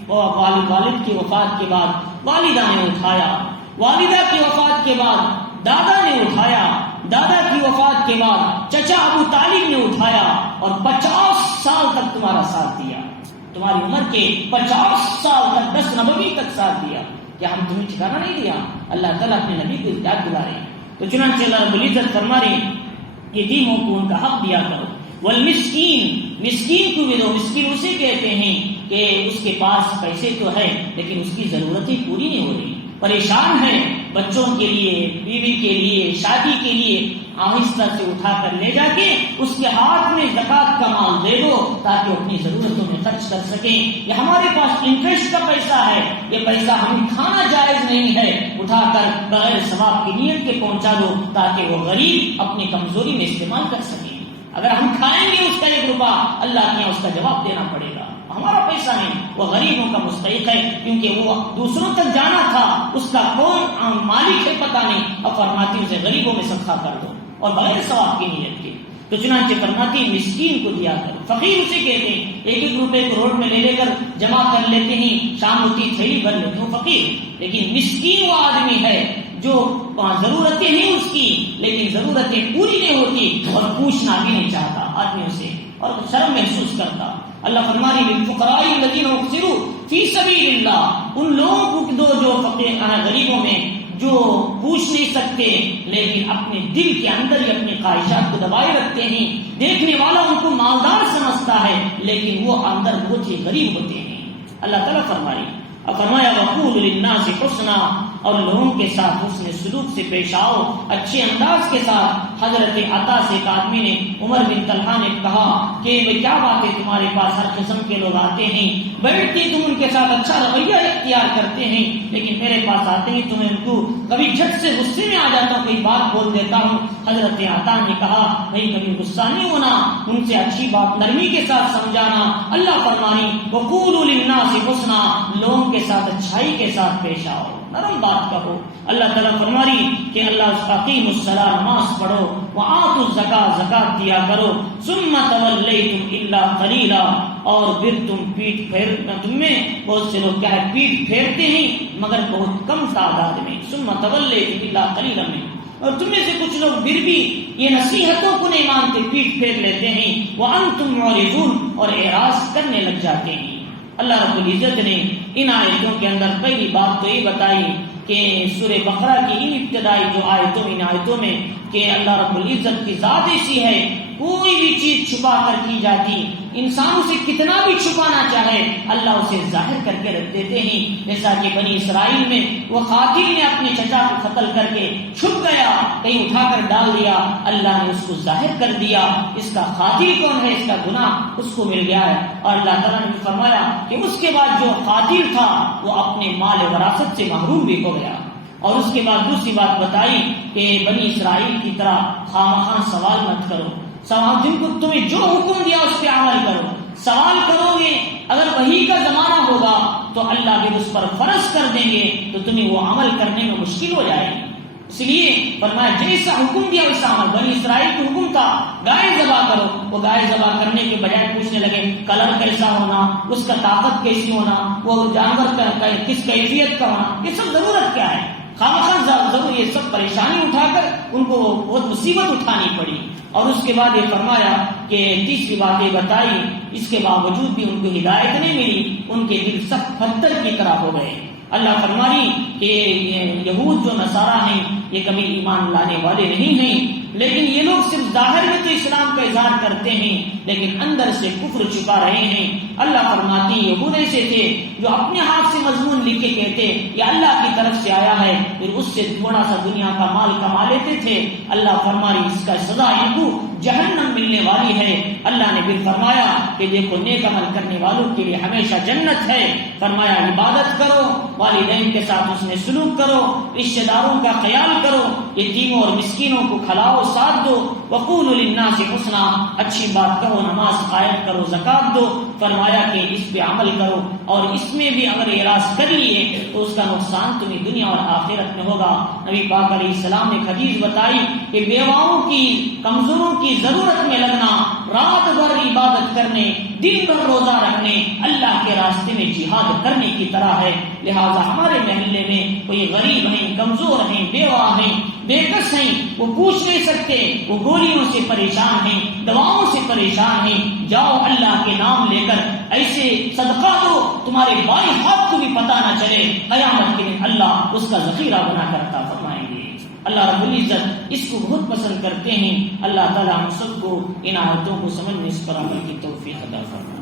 والد کی وفات کے بعد والدہ نے اٹھایا، والدہ کی وفات کے بعد دادا نے اٹھایا، دادا کی وفات کے بعد چچا ابو طالب نے اٹھایا، اور 50 سال تک تمہارا ساتھ دیا، تمہاری عمر کے 50 سال تک 10 نبوی تک ساتھ دیا۔ کیا ہم تمہیں ٹھکانہ نہیں دیا؟ اللہ تعالیٰ اپنے نبی کو یاد دلا رہے ہیں۔ تو چنانچہ اللہ رب العزت فرما رہے ہیں یتیموں کو ان کا حق دیا کرو، والمسکین، مسکین کو بھی دو۔ مسکین اسے کہتے ہیں کہ اس کے پاس پیسے تو ہے لیکن اس کی ضرورتیں پوری نہیں ہو رہی، پریشان ہے، بچوں کے لیے، بیوی کے لیے، شادی کے لیے، آہستہ سے اٹھا کر لے جا کے اس کے ہاتھ میں زکوٰۃ کا مال دے دو تاکہ وہ اپنی ضرورتوں میں خرچ کر سکیں۔ یہ ہمارے پاس انٹرسٹ کا پیسہ ہے، یہ پیسہ ہمیں کھانا جائز نہیں ہے، اٹھا کر بغیر ثواب کی نیت کے پہنچا دو تاکہ وہ غریب اپنی کمزوری میں استعمال کر سکیں۔ اگر ہم کھائیں گے اس کا 1 روپیہ، اللہ کے یہاں اس کا جواب دینا پڑے گا، ہمارا پیسہ نہیں، وہ غریبوں کا مستحق ہے، کیونکہ وہ دوسروں تک جانا تھا، اس کا کون مالک ہے پتہ نہیں، اب فرماتی اسے غریبوں میں صدقہ کر دو اور بغیر ثواب کی نیت کے۔ تو چنانچہ فرماتی مسکین کو دیا کرو، فقیر اسے کہتے ہیں 1-1 روپے کو روڈ میں لے کر جمع کر لیتے ہیں، شام ہوتی تھیلی بھر لیتے ہیں، فقیر۔ لیکن مسکین وہ آدمی ہے جو ضرورتیں ہیں اس کی لیکن ضرورتیں پوری نہیں ہوتی اور پوچھنا بھی نہیں چاہتا آدمیوں سے اور شرم محسوس کرتا۔ اللہ فرمانے للفقراء الذین احصروا فی سبیل اللہ، ان لوگوں کو دو جو غریبوں میں جو پوچھ نہیں سکتے لیکن اپنے دل کے اندر ہی اپنی خواہشات کو دبائے رکھتے ہیں، دیکھنے والا ان کو مالدار سمجھتا ہے لیکن وہ اندر بہت ہی غریب ہوتے ہیں۔ اللہ تعالیٰ فرمایا وقولوا للناس حسنا، اور لوگوں کے ساتھ حسن سلوک سے پیش آؤ، اچھے انداز کے ساتھ۔ حضرت عطا سے ایک آدمی نے، عمر بن طلحہ نے کہا کہ کیا بات ہے تمہارے پاس ہر قسم کے لوگ آتے ہیں، بیٹھتے تم ان کے ساتھ اچھا رویہ اختیار کرتے ہیں، لیکن میرے پاس آتے ہیں تمہیں ان کو کبھی جھٹ سے غصے میں آ جاتا ہوں، کوئی بات بول دیتا ہوں۔ حضرت عطا نے کہا بھائی کبھی غصہ نہیں ہونا، ان سے اچھی بات نرمی کے ساتھ سمجھانا۔ اللہ فرمانی وقولوا للناس حسنا، لوگوں کے ساتھ اچھائی کے ساتھ پیش آؤ، نرم بات کہو۔ اللہ تعالیٰ فرماری کہ اللہ استقیموا الصلاۃ، نماز پڑھو، وآتوا الزکاۃ، زکات دیا کرو، ثم تولیتم الا قلیلا، اور پھر تم میں بہت سے لوگ کیا ہے پیٹ پھیرتے ہیں مگر بہت کم تعداد میں، ثم تولیتم الا قلیلا میں، اور تم میں سے کچھ لوگ پھر بھی یہ نصیحتوں کو نہیں مانتے، پیٹ پھیر لیتے ہیں، وانتم معرضون، اور اعراض کرنے لگ جاتے ہیں۔ اللہ رب العزت نے ان آیتوں کے اندر پہلی بات تو یہ بتائی کہ سورہ بقرہ کی ان ابتدائی جو ان آیتوں میں کہ اللہ رب العزت کی ذات ایسی ہے، کوئی بھی چیز چھپا کر کی جاتی، انسان اسے کتنا بھی چھپانا چاہے اللہ اسے ظاہر کر کے رکھ دیتے ہیں۔ جیسا کہ بنی اسرائیل میں وہ قاتل نے اپنے چچا کو قتل کر کے چھپ گیا، کہیں اٹھا کر ڈال دیا، اللہ نے اس کو ظاہر کر دیا، اس کا قاتل کون ہے، اس کا گناہ اس کو مل گیا ہے۔ اور اللہ تعالیٰ نے فرمایا کہ اس کے بعد جو قاتل تھا وہ اپنے مال وراثت سے محروم بھی ہو گیا۔ اور اس کے بعد دوسری بات بتائی کہ بنی اسرائیل کی طرح خامخواہ سوال مت کرو، سوال جن کو تمہیں جو حکم دیا اس پہ عمل کرو. سوال کرو گے اگر وحی کا زمانہ ہوگا تو اللہ بھی اس پر فرض کر دیں گے تو تمہیں وہ عمل کرنے میں مشکل ہو جائے گی. اس لیے فرمایا جیسا حکم دیا ویسا عمل. بنی اسرائیل کو حکم تھا گائے ذبح کرو، وہ گائے ذبح کرنے کے بجائے پوچھنے لگے کلر کیسا ہونا، اس کا طاقت کیسی ہونا، وہ جانور کا کس کیفیت کا ہونا، یہ سب ضرورت کیا ہے. خامخواہ ضرور یہ سب پریشانی اٹھا کر ان کو بہت مصیبت اٹھانی پڑی. اور اس کے بعد یہ فرمایا کہ تیسری بات یہ بتائی، اس کے باوجود بھی ان کو ہدایت نہیں ملی، ان کے دل سخت پتھر کی طرح ہو گئے. اللہ فرمائی کہ یہود جو نصارہ ہیں یہ کبھی ایمان لانے والے نہیں ہیں، لیکن یہ لوگ صرف ظاہر میں تو اسلام کا اظہار کرتے ہیں لیکن اندر سے کفر چھپا رہے ہیں. اللہ فرماتی یہود ایسے تھے جو اپنے ہاتھ سے مضمون لکھ کے کہتے یہ اللہ کی طرف سے آیا ہے، پھر اس سے تھوڑا سا دنیا کا مال کما لیتے تھے. اللہ فرمائی اس کا سزا ان کو جہنم ملنے والی ہے. اللہ نے پھر فرمایا کہ دیکھو نیک عمل کرنے والوں کے لیے ہمیشہ جنت ہے. فرمایا عبادت کرو، والدین کے ساتھ اس میں سلوک کرو، رشتہ داروں کا خیال کرو، یتیموں اور مسکینوں کو کھلاؤ ساتھ دو، وقولوا للناس حسنا، اچھی بات کرو، نماز قائم کرو، زکات دو. فرمایا کہ اس پہ عمل کرو اور اس میں بھی اگر اعراض کر لیے تو اس کا نقصان تمہیں دنیا اور آخرت میں ہوگا. نبی پاک علیہ السلام نے حدیث بتائی کہ بیواؤں کی کمزوروں کی ضرورت میں لگنا، رات بھر عبادت کرنے، دن بھر روزہ رکھنے، اللہ کے راستے میں جہاد کرنے کی طرح ہے. لہذا ہمارے محلے میں کوئی غریب ہیں، کمزور ہیں، بیوہ ہیں، بے کس ہیں، وہ پوچھ نہیں سکتے، وہ گولیوں سے پریشان ہیں، دواؤں سے پریشان ہیں، جاؤ اللہ کے نام لے کر ایسے صدقہ دو تمہارے بائیں ہاتھ کو بھی پتہ نہ چلے. قیامت کے دن اللہ اس کا ذخیرہ بنا کر عطا فرمائیں گے. اللہ رب العزت اس کو بہت پسند کرتے ہیں. اللہ تعالیٰ ہم سب کو ان آیتوں کو سمجھنے، اس پر عمل کی توفیق عطا فرمائے.